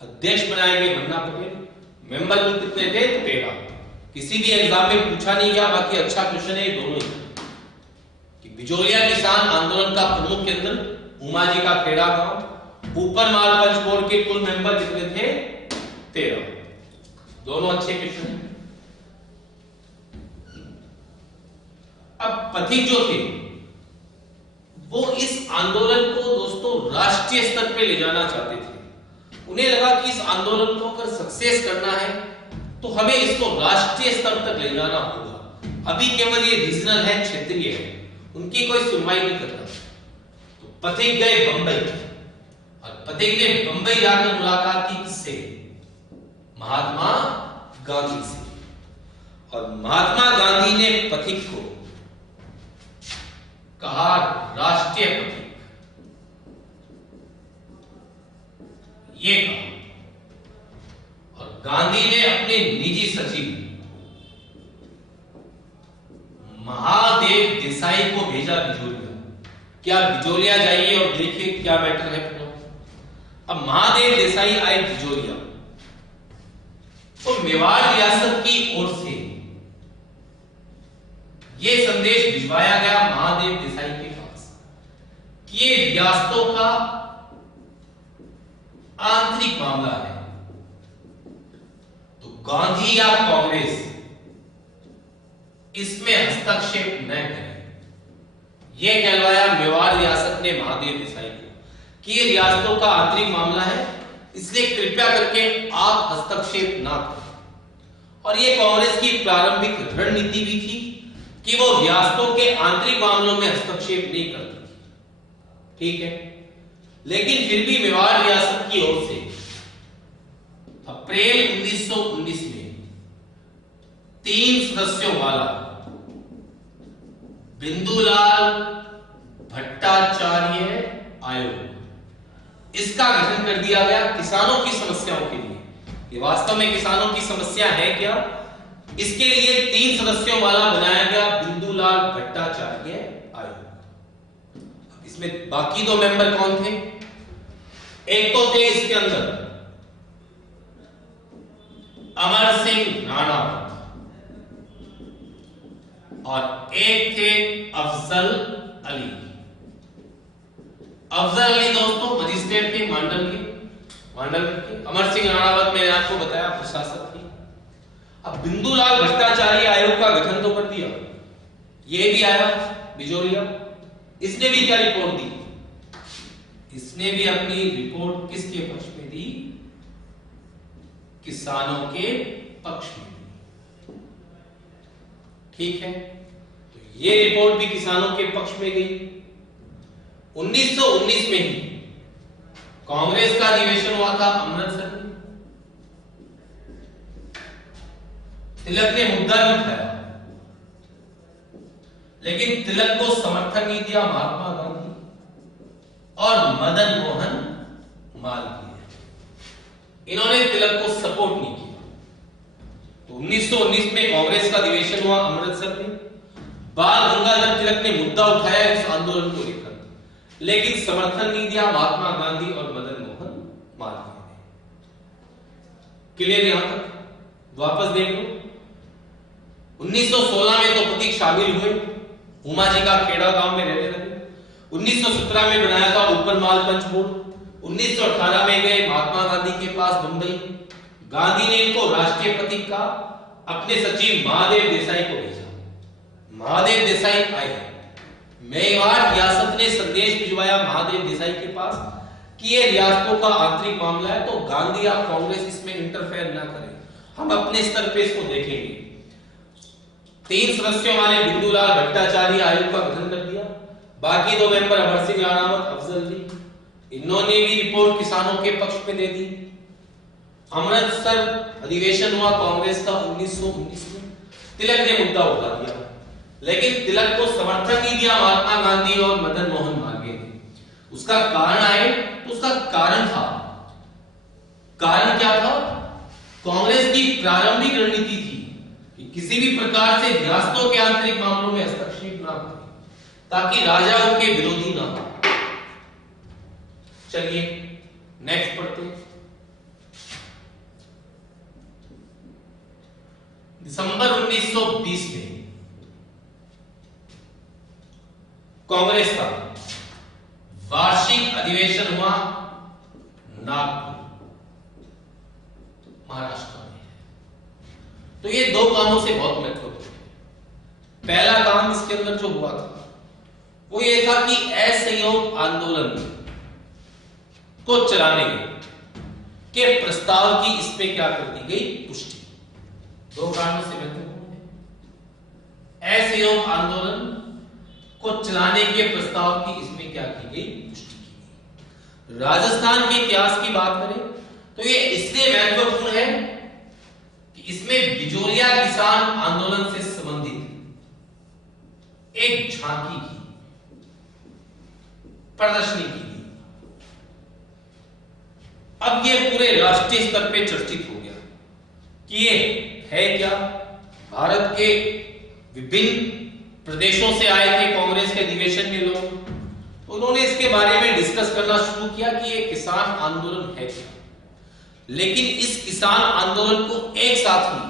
अध्यक्ष बनाए गए मन्ना पटेल, मेंबर कुल कितने थे? 13। किसी भी एग्जाम में पूछा नहीं गया, बाकी अच्छा क्वेश्चन है दोनों कि बिजोलिया किसान आंदोलन का प्रमुख केंद्र उमा जी का खेड़ा गांव, ऊपर माल पंच बोर्ड के कुल मेंबर कितने थे? 13। दोनों अच्छे क्वेश्चन हैं। अब पथिक जो थे वो इस आंदोलन को दोस्तों राष्ट्रीय स्तर पे ले जाना चाहते थे। उन्हें लगा कि इस आंदोलन को अगर सक्सेस करना है तो हमें इसको राष्ट्रीय स्तर तक ले जाना होगा। अभी केवल ये रीजनल है, क्षेत्रीय है, उनकी कोई सुनवाई नहीं करता। तो पथिक गए बंबई और पथिक ने बंबई जाकर मुलाकात की किससे? महात्मा गांधी से। और महात्मा गांधी ने पथिक को कहा राष्ट्रीय पथिक, ये कहा। और गांधी ने अपने निजी सचिव महादेव देसाई को भेजा बिजोलिया, क्या बिजोलिया जाइए और देखिए क्या मैटर है पूरा। अब महादेव देसाई आए बिजोलिया तो मेवाड़ रियासत की ओर से यह संदेश भिजवाया गया महादेव देसाई के पास कि ये रियासतों का आंतरिक मामला है, तो गांधी या कांग्रेस इसमें हस्तक्षेप न करें। यह कहलवाया मेवाड़ रियासत ने महादेव देसाई को कि ये रियासतों का आंतरिक मामला है, इसलिए कृपया करके आप हस्तक्षेप ना करें। और ये कांग्रेस की प्रारंभिक रणनीति भी थी कि वो रियासतों के आंतरिक मामलों में हस्तक्षेप नहीं करती थी, ठीक है। लेकिन फिर भी मेवाड़ रियासत की ओर से अप्रैल 1919 में 3 सदस्यों वाला बिंदुलाल भट्टाचार्य आयोग, इसका गठन कर दिया गया किसानों की समस्याओं के लिए। ये वास्तव में किसानों की समस्या है क्या, इसके लिए 3 सदस्यों वाला बनाया गया बिंदुलाल भट्टाचार्य आयोग। इसमें बाकी 2 मेंबर कौन थे? एक तो थे इसके अंदर अमर सिंह राणावत और एक थे अफजल अली। अफजल अली दोस्तों मजिस्ट्रेट थे मांडल के। अमर सिंह राणावत मैंने आपको बताया प्रशासक थे। अब बिंदुलाल भट्टाचार्य आयोग का गठन तो कर दिया, ये भी आया बिजोलिया, इसने भी क्या रिपोर्ट दी? इसने भी अपनी रिपोर्ट किसके पक्ष में दी? किसानों के पक्ष में दी, ठीक है। तो ये रिपोर्ट भी किसानों के पक्ष में गई। 1919 में ही कांग्रेस का अधिवेशन हुआ था अमृतसर में। तिलक ने मुद्दा भी उठाया, लेकिन तिलक को समर्थन नहीं दिया महात्मा गांधी और मदन मोहन मालवीय। इन्होंने तिलक को सपोर्ट नहीं किया। तो 1919 में कांग्रेस का अधिवेशन हुआ अमृतसर में। बाल गंगाधर तिलक ने मुद्दा उठाया इस आंदोलन को लेकर, लेकिन समर्थन नहीं दिया महात्मा गांधी और मदन मोहन मालवीय ने। क्लियर यहां तक? वापस देख लो। 1916 में तो पथिक शामिल हुए, उमा जी का खेड़ा गांव में रहने लगे। 1917 में बनाया था ऊपर माल पंच बोर्ड। 1918 में गए महात्मा गांधी के पास बंबई। गांधी ने इनको राष्ट्रीय पथिक का अपने सचिव महादेव देसाई को भेजा। महादेव देसाई आए। मेवाड़ रियासत ने संदेश भिजवाया महादेव देसाई के पास कि ये रियासतों का आंतरिक मामला है, तो गांधी या कांग्रेस इसमें इंटरफेयर ना करें, हम अपने स्तर पे इसको देखेंगे। 3 सदस्यों वाले बिंदुलाल भट्टाचार्य आयोग का गठन कर दिया। बाकी 2 मेंबर अमर सिंह राणावत, अफजल जी, इन्होंने भी रिपोर्ट किसानों के पक्ष में दे दी। अमृतसर अधिवेशन हुआ कांग्रेस का 1919 में। तिलक ने मुद्दा उठा दिया, लेकिन तिलक को समर्थन नहीं दिया महात्मा गांधी और मदन मोहन मालवीय ने। उसका कारण आए तो उसका कारण था कारण क्या था? कांग्रेस की प्रारंभिक रणनीति थी कि किसी भी प्रकार से रियासतों के आंतरिक मामलों में हस्तक्षेप ना करें ताकि राजा उनके विरोधी ना हो। चलिए नेक्स्ट पढ़ते हैं। दिसंबर 1920 में कांग्रेस का वार्षिक अधिवेशन हुआ नागपुर, महाराष्ट्र में। तो ये दो कामों से बहुत महत्वपूर्ण है। पहला काम इसके अंदर जो हुआ था वो ये था कि असहयोग आंदोलन को चलाने के प्रस्ताव की इसमें क्या कर दी गई? पुष्टि। दो कारणों से महत्वपूर्ण है। असहयोग आंदोलन को चलाने के प्रस्ताव की इसमें क्या की गई? पुष्टि की गई। राजस्थान के इतिहास की बात करें तो ये इसलिए महत्वपूर्ण है कि इसमें बिजोलिया किसान आंदोलन से संबंधित एक झांकी की प्रदर्शनी की गई। अब ये पूरे राष्ट्रीय स्तर पे चर्चित हो गया कि ये है क्या। भारत के विभिन्न प्रदेशों से आए थे कांग्रेस के अधिवेशन में लोग, तो उन्होंने इसके बारे में डिस्कस करना शुरू किया कि ये किसान आंदोलन है क्या। लेकिन इस किसान आंदोलन को एक साथ ही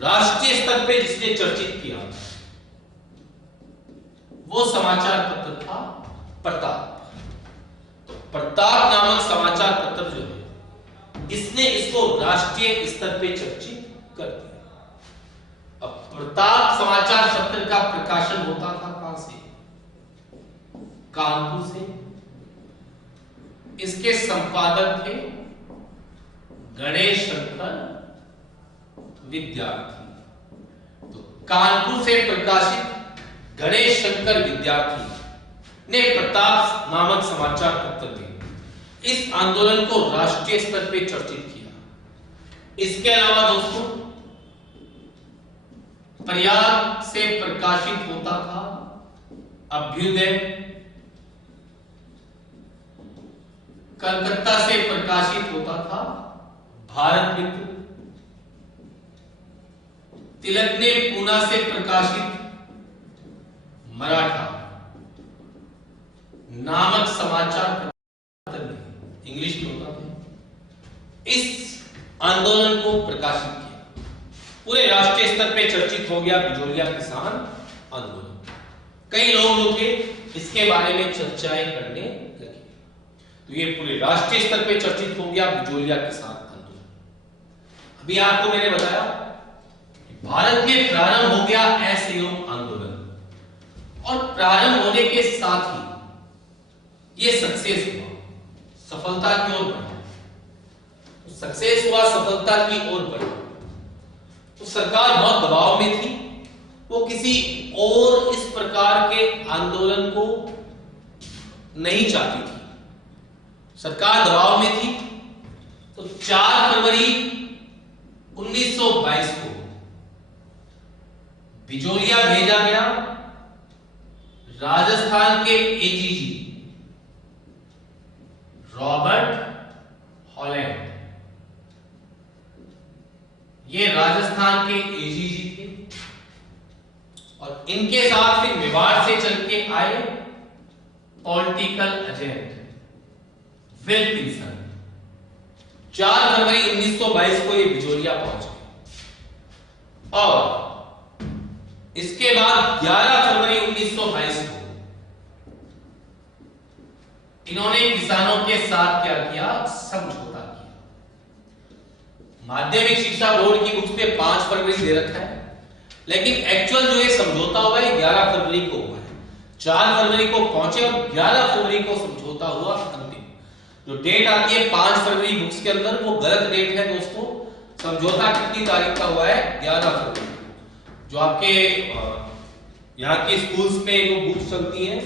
राष्ट्रीय स्तर पे जिसने चर्चित किया वो समाचार पत्र था प्रताप। तो प्रताप नामक समाचार पत्र जो है इसने इसको राष्ट्रीय स्तर पे चर्चित कर दिया। अब प्रताप समाचार पत्र का प्रकाशन होता था कहां से? कानपुर से। इसके संपादक थे गणेश शंकर विद्यार्थी। तो कानपुर से प्रकाशित गणेश शंकर विद्यार्थी ने प्रताप नामक समाचार पत्र में इस आंदोलन को राष्ट्रीय स्तर पे चर्चित किया। इसके अलावा दोस्तों प्रयाग से प्रकाशित होता था अभ्युदय, कलकत्ता से प्रकाशित होता था भारत मित्र, तिलक ने पूना से प्रकाशित मराठा नामक समाचार पत्र इंग्लिश में होता था। इस आंदोलन को प्रकाशित किया, पूरे राष्ट्रीय स्तर पे चर्चित हो गया बिजोलिया किसान आंदोलन। कई लोग जो थे इसके बारे में चर्चाएं करने लगे, तो ये पूरे राष्ट्रीय स्तर पे चर्चित हो गया बिजोलिया किसान आंदोलन। अभी आपको मैंने बताया भारत में प्रारंभ हो गया असहयोग आंदोलन, और प्रारंभ होने के साथ ही ये सक्सेस हुआ, सफलता की ओर बढ़ा। सक्सेस हुआ, सफलता की ओर बढ़ा, तो सरकार बहुत दबाव में थी। वो किसी और इस प्रकार के आंदोलन को नहीं चाहती थी, सरकार दबाव में थी। तो 4 फरवरी 1922 को बिजोलिया भेजा गया राजस्थान के एजीजी रॉबर्ट हॉलैंड। ये राजस्थान के एजीजी थे, और इनके साथ फिर मेवाड़ से चल के आए पॉलिटिकल एजेंट विल्किंसन। 4 फरवरी 1922 को ये बिजोलिया पहुंच गए, और इसके बाद 11 फरवरी 1922 को इन्होंने किसानों के साथ क्या किया? समझौता किया। माध्यमिक शिक्षा बोर्ड की बुक्स पे 5 फरवरी दे रखा है, लेकिन एक्चुअल जो ये समझौता हुआ है 11 फरवरी को हुआ है। 4 फरवरी को पहुंचे और 11 फरवरी को समझौता हुआ अंतिम। जो डेट आती है 5 फरवरी बुक्स के अंदर वो गलत डेट है दोस्तों। समझौता कितनी तारीख का हुआ है? 11 फरवरी। जो आपके यहाँ के स्कूल्स में जो बुक्स चलती हैं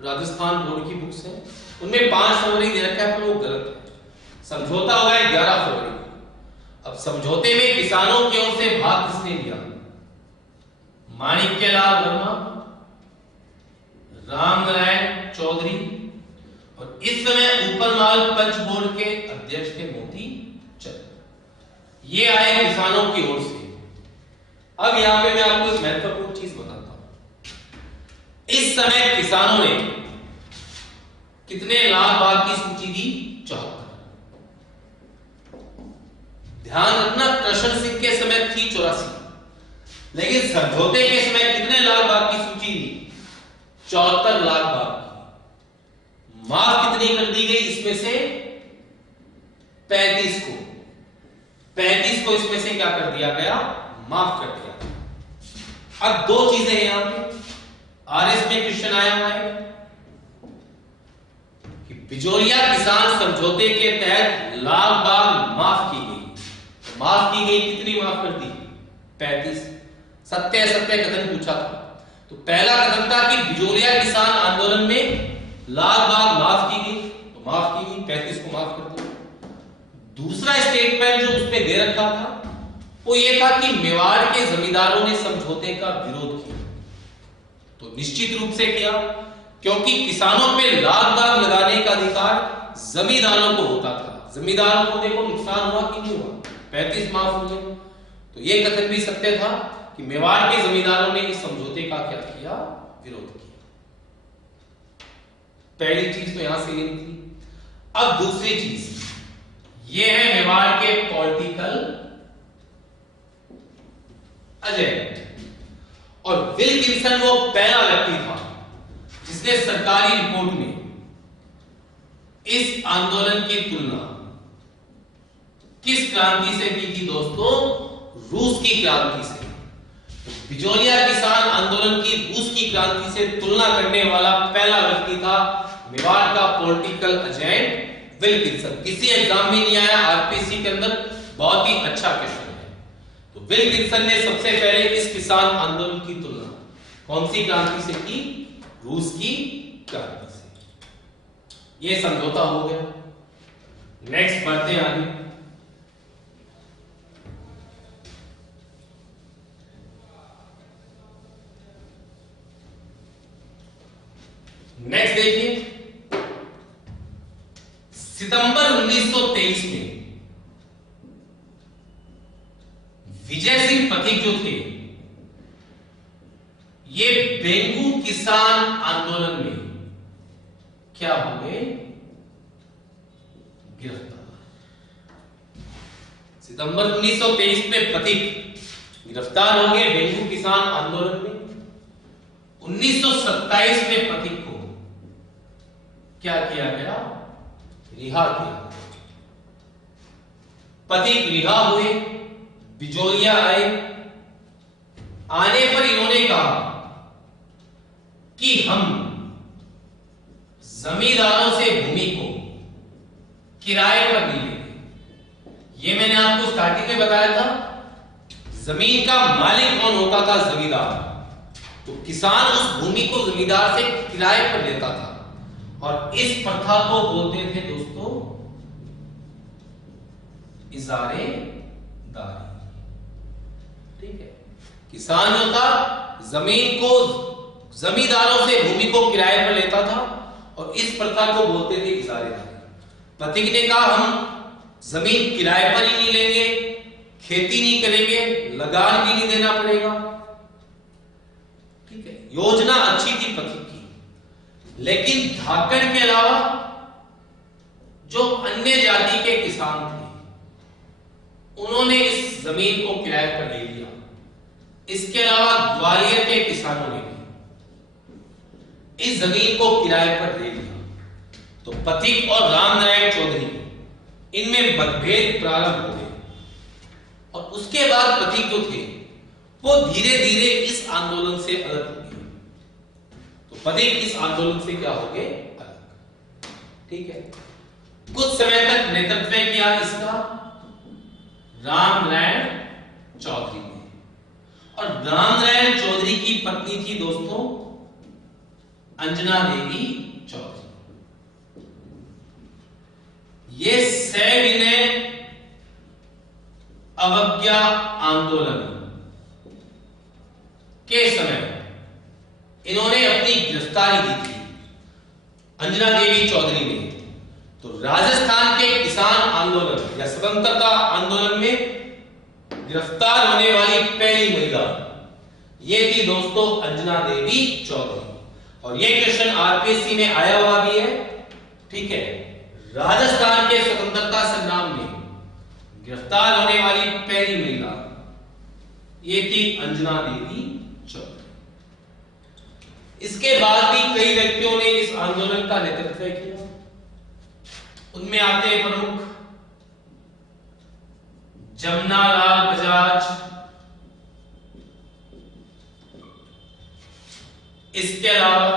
राजस्थान बोर्ड की बुक्स हैं उनमें 5 फरवरी दे रखा है, पर वो गलत है। समझौता हुआ है 11 फरवरी को। अब समझौते में किसानों की ओर से भाग किसने लिया? माणिक्यलाल वर्मा, रामनारायण चौधरी, और इस समय ऊपरमाल पंच बोर्ड के अध्यक्ष अध्यक्ष थे मोती चंद। ये आए किसानों की ओर से। अब यहां पे मैं आपको एक महत्वपूर्ण चीज बताता हूं। इस समय किसानों ने कितने लाख बाग की सूची दी? 74। ध्यान रखना, कृष्ण सिंह के समय थी 84, लेकिन समझौते के समय कितने लाख बाग की सूची दी? 74 लाख बाग की। माफ कितनी कर दी गई इसमें से? 35 को। 35 को इसमें से क्या कर दिया गया? माफ कर दिया। अब दो चीजें हैं यहां पे। आरएस में क्वेश्चन आया हुआ है कि बिजोरिया किसान समझौते के तहत लाख बाग माफ की गई। माफ की गई कितनी माफ कर दी? 35। सत्य सत्य कथन पूछा था, तो पहला कथन था कि बिजोरिया किसान आंदोलन में लाख बाग माफ की गई, तो माफ की गई, 35 को माफ कर दिया। दूसरा स्टेटमेंट जो उसमें दे रखा था वो ये था कि मेवाड़ के जमींदारों ने समझौते का विरोध किया। तो निश्चित रूप से किया, क्योंकि किसानों पे लाख बाग लगाने का अधिकार जमींदारों को होता था। जमींदारों को देखो नुकसान हुआ कि नहीं हुआ? 35 माफ हुए। तो यह कथन भी सत्य था कि मेवाड़ के जमींदारों ने इस समझौते का क्या किया? विरोध किया। पहली चीज तो यहां से लेनी थी। अब दूसरी चीज यह है मेवाड़ के पॉलिटिकल एजेंट। और विल्किंसन वो पहला व्यक्ति था जिसने सरकारी रिपोर्ट में इस आंदोलन की तुलना किस क्रांति से की थी दोस्तों? रूस की क्रांति से। बिजोरिया किसान आंदोलन की रूस की क्रांति से तुलना करने वाला पहला व्यक्ति था मेवाड़ का पॉलिटिकल एजेंट विल्किंसन। किसी एग्जाम में नहीं आया, आरपीसी के अंदर बहुत ही अच्छा क्वेश्चन है। तो विल्किंसन ने सबसे पहले इस किसान आंदोलन की तुलना कौन सी क्रांति से की? रूस की क्रांति से। यह समझौता हो गया। नेक्स्ट बढ़ते हैं आगे। नेक्स्ट देखिए, सितंबर 1923 में विजय सिंह पथिक जो थे ये बेंगू किसान आंदोलन में क्या हो गए? गिरफ्तार। सितंबर 1923 में पथिक गिरफ्तार हो गए बेंगू किसान आंदोलन में। 1927 में पथिक को क्या किया गया? रिहा किया। पथिक रिहा हुए, बिजोरिया आए। आने पर इन्होंने कहा कि हम जमींदारों से भूमि को किराए पर नहीं लेंगे। ये मैंने आपको स्टार्टिंग में बताया था, जमीन का मालिक कौन होता था? जमींदार। तो किसान उस भूमि को जमींदार से किराए पर लेता था और इस प्रथा को बोलते थे दोस्तों इजारेदारी। ठीक है, किसान जो था जमीन को जमींदारों से भूमि को किराए पर लेता था और इस प्रथा को बोलते थे इजारेदारी। पथिक ने कहा हम जमीन किराए पर ही नहीं लेंगे, खेती नहीं करेंगे, लगान भी नहीं देना पड़ेगा। ठीक है, योजना अच्छी थी पथिक की, लेकिन धाकड़ के अलावा जो अन्य जाति के किसान थे उन्होंने इस जमीन को किराए पर ले लिया। इसके अलावा ग्वालियर के किसानों ने भी इस जमीन को किराए पर ले लिया। तो पथिक और रामनारायण चौधरी इनमें मतभेद प्रारंभ हो गए और उसके बाद पथिक जो थे वो धीरे धीरे इस आंदोलन से अलग हो गए। तो पथिक इस आंदोलन से क्या हो गए? अलग। ठीक है, कुछ समय तक नेतृत्व किया इसका रामनारायण चौधरी ने। और रामनारायण चौधरी की पत्नी थी दोस्तों अंजना देवी चौधरी। ये सविनय अवज्ञा आंदोलन के समय इन्होंने अपनी गिरफ्तारी दी थी अंजना देवी चौधरी ने। तो राजस्थान के किसान आंदोलन या स्वतंत्रता आंदोलन में गिरफ्तार होने वाली पहली महिला ये थी दोस्तों अंजना देवी चौधरी। और ये क्वेश्चन आरपीएससी में आया हुआ भी है, ठीक है। राजस्थान के स्वतंत्रता संग्राम में गिरफ्तार होने वाली पहली महिला ये थी अंजना देवी चौधरी। इसके बाद भी कई व्यक्तियों ने इस आंदोलन का नेतृत्व किया। उनमें आते हैं प्रमुख जमनालाल बजाज, इसके अलावा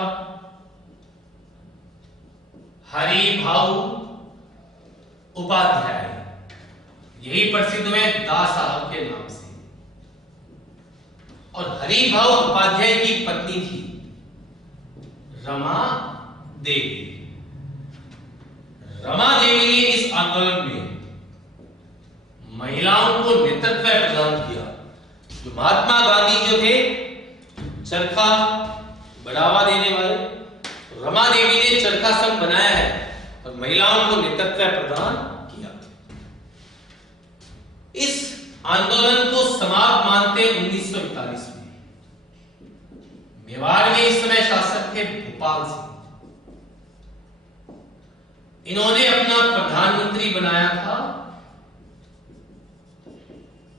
हरिभाऊ उपाध्याय, यही प्रसिद्ध हुए दास साहब के नाम से। और हरिभाऊ उपाध्याय की पत्नी थी रमा देवी। रमा देवी ने इस आंदोलन में महिलाओं को नेतृत्व प्रदान किया। जो महात्मा गांधी जो थे चरखा बढ़ावा देने वाले, रमा देवी ने चरखा संघ बनाया है और महिलाओं को नेतृत्व प्रदान किया। इस आंदोलन को समाप्त मानते 1941 में मेवाड़ में इस समय शासक थे भोपाल सिंह। इन्होंने अपना प्रधानमंत्री बनाया था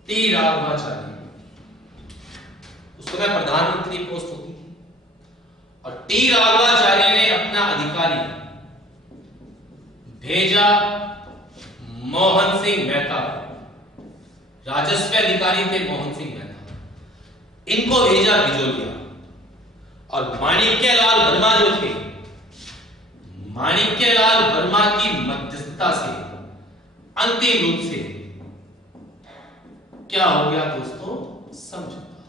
टी राघवाचार्य। उस समय प्रधानमंत्री पोस्ट होती थी और टी राघवाचार्य ने अपना अधिकारी भेजा मोहन सिंह मेहता, राजस्व अधिकारी थे मोहन सिंह मेहता। इनको भेजा बिजोलिया और माणिक्यलाल वर्मा जो थे, माणिक्यलाल वर्मा की मध्यस्थता से अंतिम रूप से क्या हो गया दोस्तों, समझौता।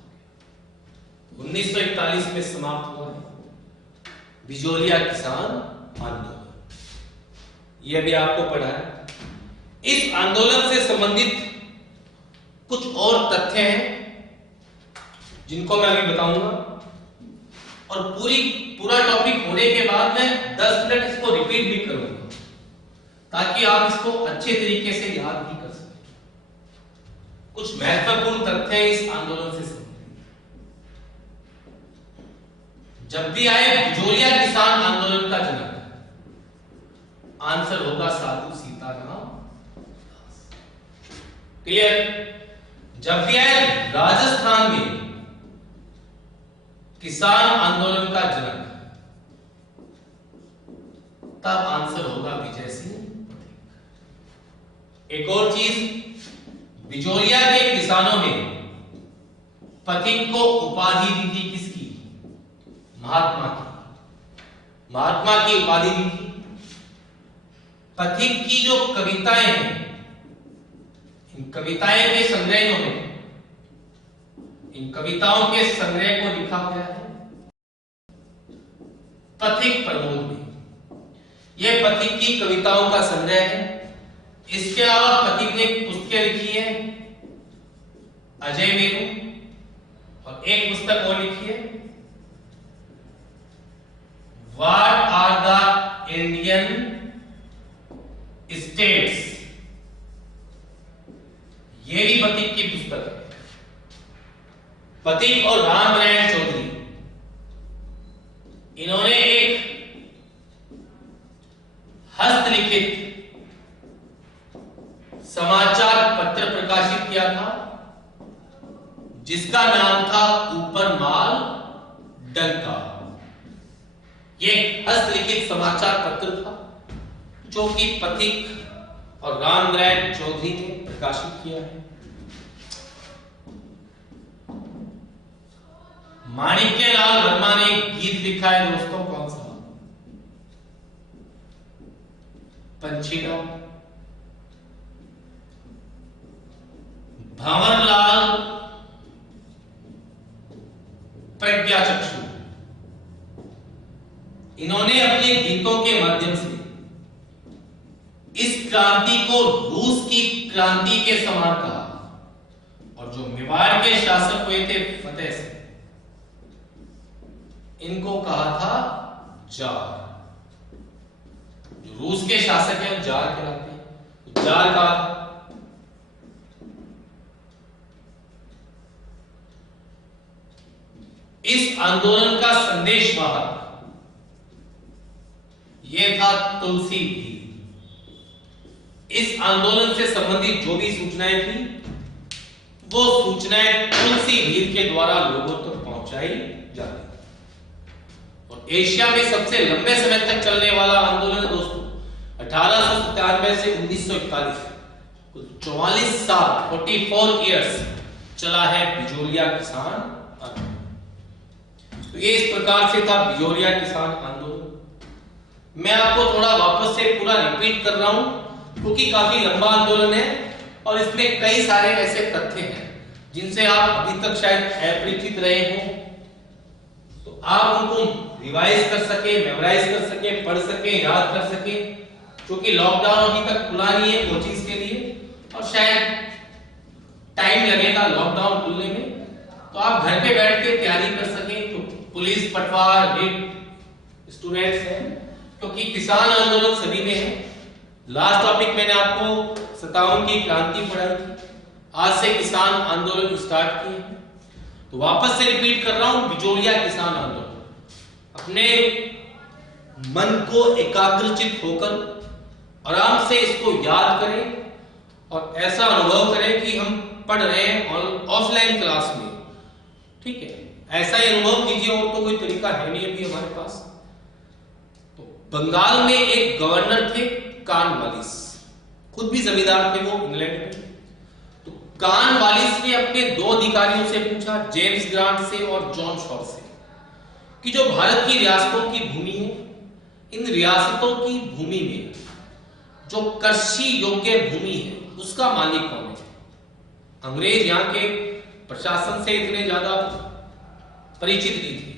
1941 में समाप्त हुआ है बिजोलिया किसान आंदोलन। यह भी आपको पढ़ा है। इस आंदोलन से संबंधित कुछ और तथ्य हैं जिनको मैं अभी बताऊंगा और पूरा टॉपिक होने के बाद मैं 10 मिनट इसको रिपीट भी करूंगा ताकि आप इसको अच्छे तरीके से याद भी कर सकें। कुछ महत्वपूर्ण तथ्य इस आंदोलन से संबंधित। जब भी आए बिजोलिया किसान आंदोलन का जनक, आंसर होगा साधु सीताराम दास। क्लियर? जब भी आए राजस्थान में किसान आंदोलन का जनक, तब आंसर होगा विजय सिंह पथिक। एक और चीज, बिजोलिया के किसानों ने पथिक को उपाधि दी थी किसकी? महात्मा की। महात्मा की उपाधि दी थी। पथिक की जो कविताएं हैं, इन कविताएं के संग्रह जो है, इन कविताओं के संग्रह को लिखा गया है पथिक प्रमोद में। यह पथिक की कविताओं का संग्रह है। इसके अलावा पथिक ने पुस्तकें लिखी है, अजय मेरू, और एक पुस्तक और लिखी है, what are the Indian states. ये भी पथिक की पुस्तक है। पथिक और रामनारायण चौधरी, इन्होंने एक हस्तलिखित समाचार पत्र प्रकाशित किया था जिसका नाम था ऊपर माल डंका। यह हस्तलिखित समाचार पत्र था जो कि पथिक और रामनारायण चौधरी ने प्रकाशित किया है। माणिक्यलाल वर्मा ने गीत लिखा है दोस्तों, कौन सा? पंछीराम। भंवरलाल प्रज्ञाचक्षु, इन्होंने अपने गीतों के माध्यम से इस क्रांति को रूस की क्रांति के समान कहा। और जो मेवाड़ के शासक हुए थे फतेह सिंह, इनको कहा था जार। जो रूस के शासक हैं जार कहलाते हैं। जार का इस आंदोलन का संदेश वाहक यह था तुलसी भील। इस आंदोलन से संबंधित जो भी सूचनाएं थी वो सूचनाएं तुलसी भील के द्वारा लोगों तक पहुंचाई जाती। और एशिया में सबसे लंबे समय तक चलने वाला आंदोलन है दोस्तों 1897 से 1941, कुल 44 साल 44 इयर्स चला है बिजोलिया किसान आंदोलन। तो ये इस प्रकार से था बिजोलिया किसान आंदोलन। मैं आपको थोड़ा वापस से पूरा रिपीट कर रहा हूं क्योंकि काफी लंबा आंदोलन है और इसमें कई सारे ऐसे तथ्य हैं जिनसे आप अभी तक शायद अपरिचित रहे हो, तो आप उनको रिवाइज कर सके, मेमोराइज कर सके, पढ़ सके, याद कर सके, क्योंकि लॉकडाउन अभी तक खुला नहीं है कोचिंग के लिए और शायद टाइम लगेगा लॉकडाउन खुलने में, तो आप घर पे बैठ के तैयारी कर सके। तो पुलिस, पटवार, नीट स्टूडेंट्स हैं, क्योंकि किसान आंदोलन सभी में है। लास्ट टॉपिक मैंने आपको 57 की क्रांति पढ़ाई थी, आज से किसान आंदोलन स्टार्ट किए हैं। तो वापस से रिपीट कर रहा हूं, बिजोलिया किसान आंदोलन। अपने मन को एकाग्रचित होकर आराम से इसको याद करें और ऐसा अनुभव करें कि हम पढ़ रहे हैं ऑफलाइन क्लास में, ठीक है, ऐसा ही अनुभव कीजिए, और तो कोई तरीका है नहीं अभी हमारे पास। तो बंगाल में एक गवर्नर थे कॉर्नवालिस, खुद भी जमींदार थे वो इंग्लैंड में। तो कॉर्नवालिस ने अपने दो अधिकारियों से पूछा, जेम्स ग्रांट से और जॉन शॉ से, कि जो भारत की रियासतों की भूमि है, इन रियासतों की भूमि में जो कृषि योग्य भूमि है उसका मालिक कौन है। अंग्रेज यहाँ के प्रशासन से इतने ज्यादा परिचित नहीं थे,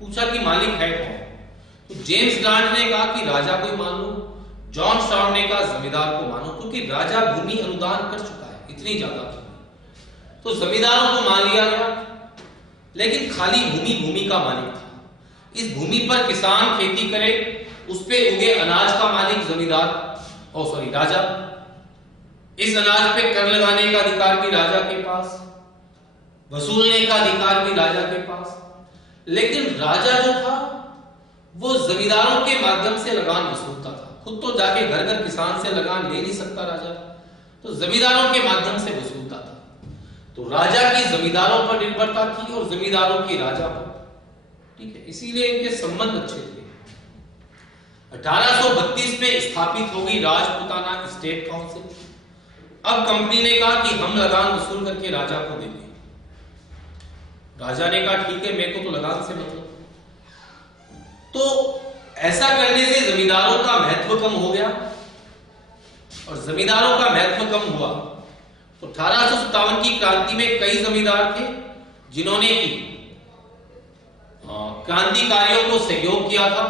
पूछा कि मालिक है कौन। तो जेम्स ग्रांट ने कहा कि राजा को मान लो, जॉन शॉ ने कहा जमींदार को मानो, क्योंकि राजा भूमि अनुदान कर चुका है इतनी ज्यादा भूमि। तो जमींदारों को मान लिया गया, लेकिन खाली भूमि का मालिक था। इस भूमि पर किसान खेती करे, उस पे उगे अनाज का मालिक जमींदार राजा। इस अनाज पे कर लगाने का अधिकार भी राजा के पास, वसूलने का अधिकार भी राजा के पास। लेकिन राजा जो था वो जमींदारों के माध्यम से लगान वसूलता था, खुद तो जाके घर घर किसान से लगान ले नहीं सकता राजा, तो जमींदारों के माध्यम से वसूलता था। तो राजा की जमींदारों पर निर्भरता थी और जमींदारों की राजा पर, ठीक है, इसीलिए इनके संबंध अच्छे थे। 1832 में स्थापित हो गई राजपूताना स्टेट काउंसिल। अब कंपनी ने कहा कि हम लगान वसूल करके राजा को देंगे। राजा ने कहा ठीक है, मेरे को तो लगान से मतलब। तो ऐसा करने से जमींदारों का महत्व कम हो गया, और जमींदारों का महत्व कम हुआ तो 1857 की क्रांति में कई जमींदार थे जिन्होंने क्रांतिकारियों को सहयोग किया था।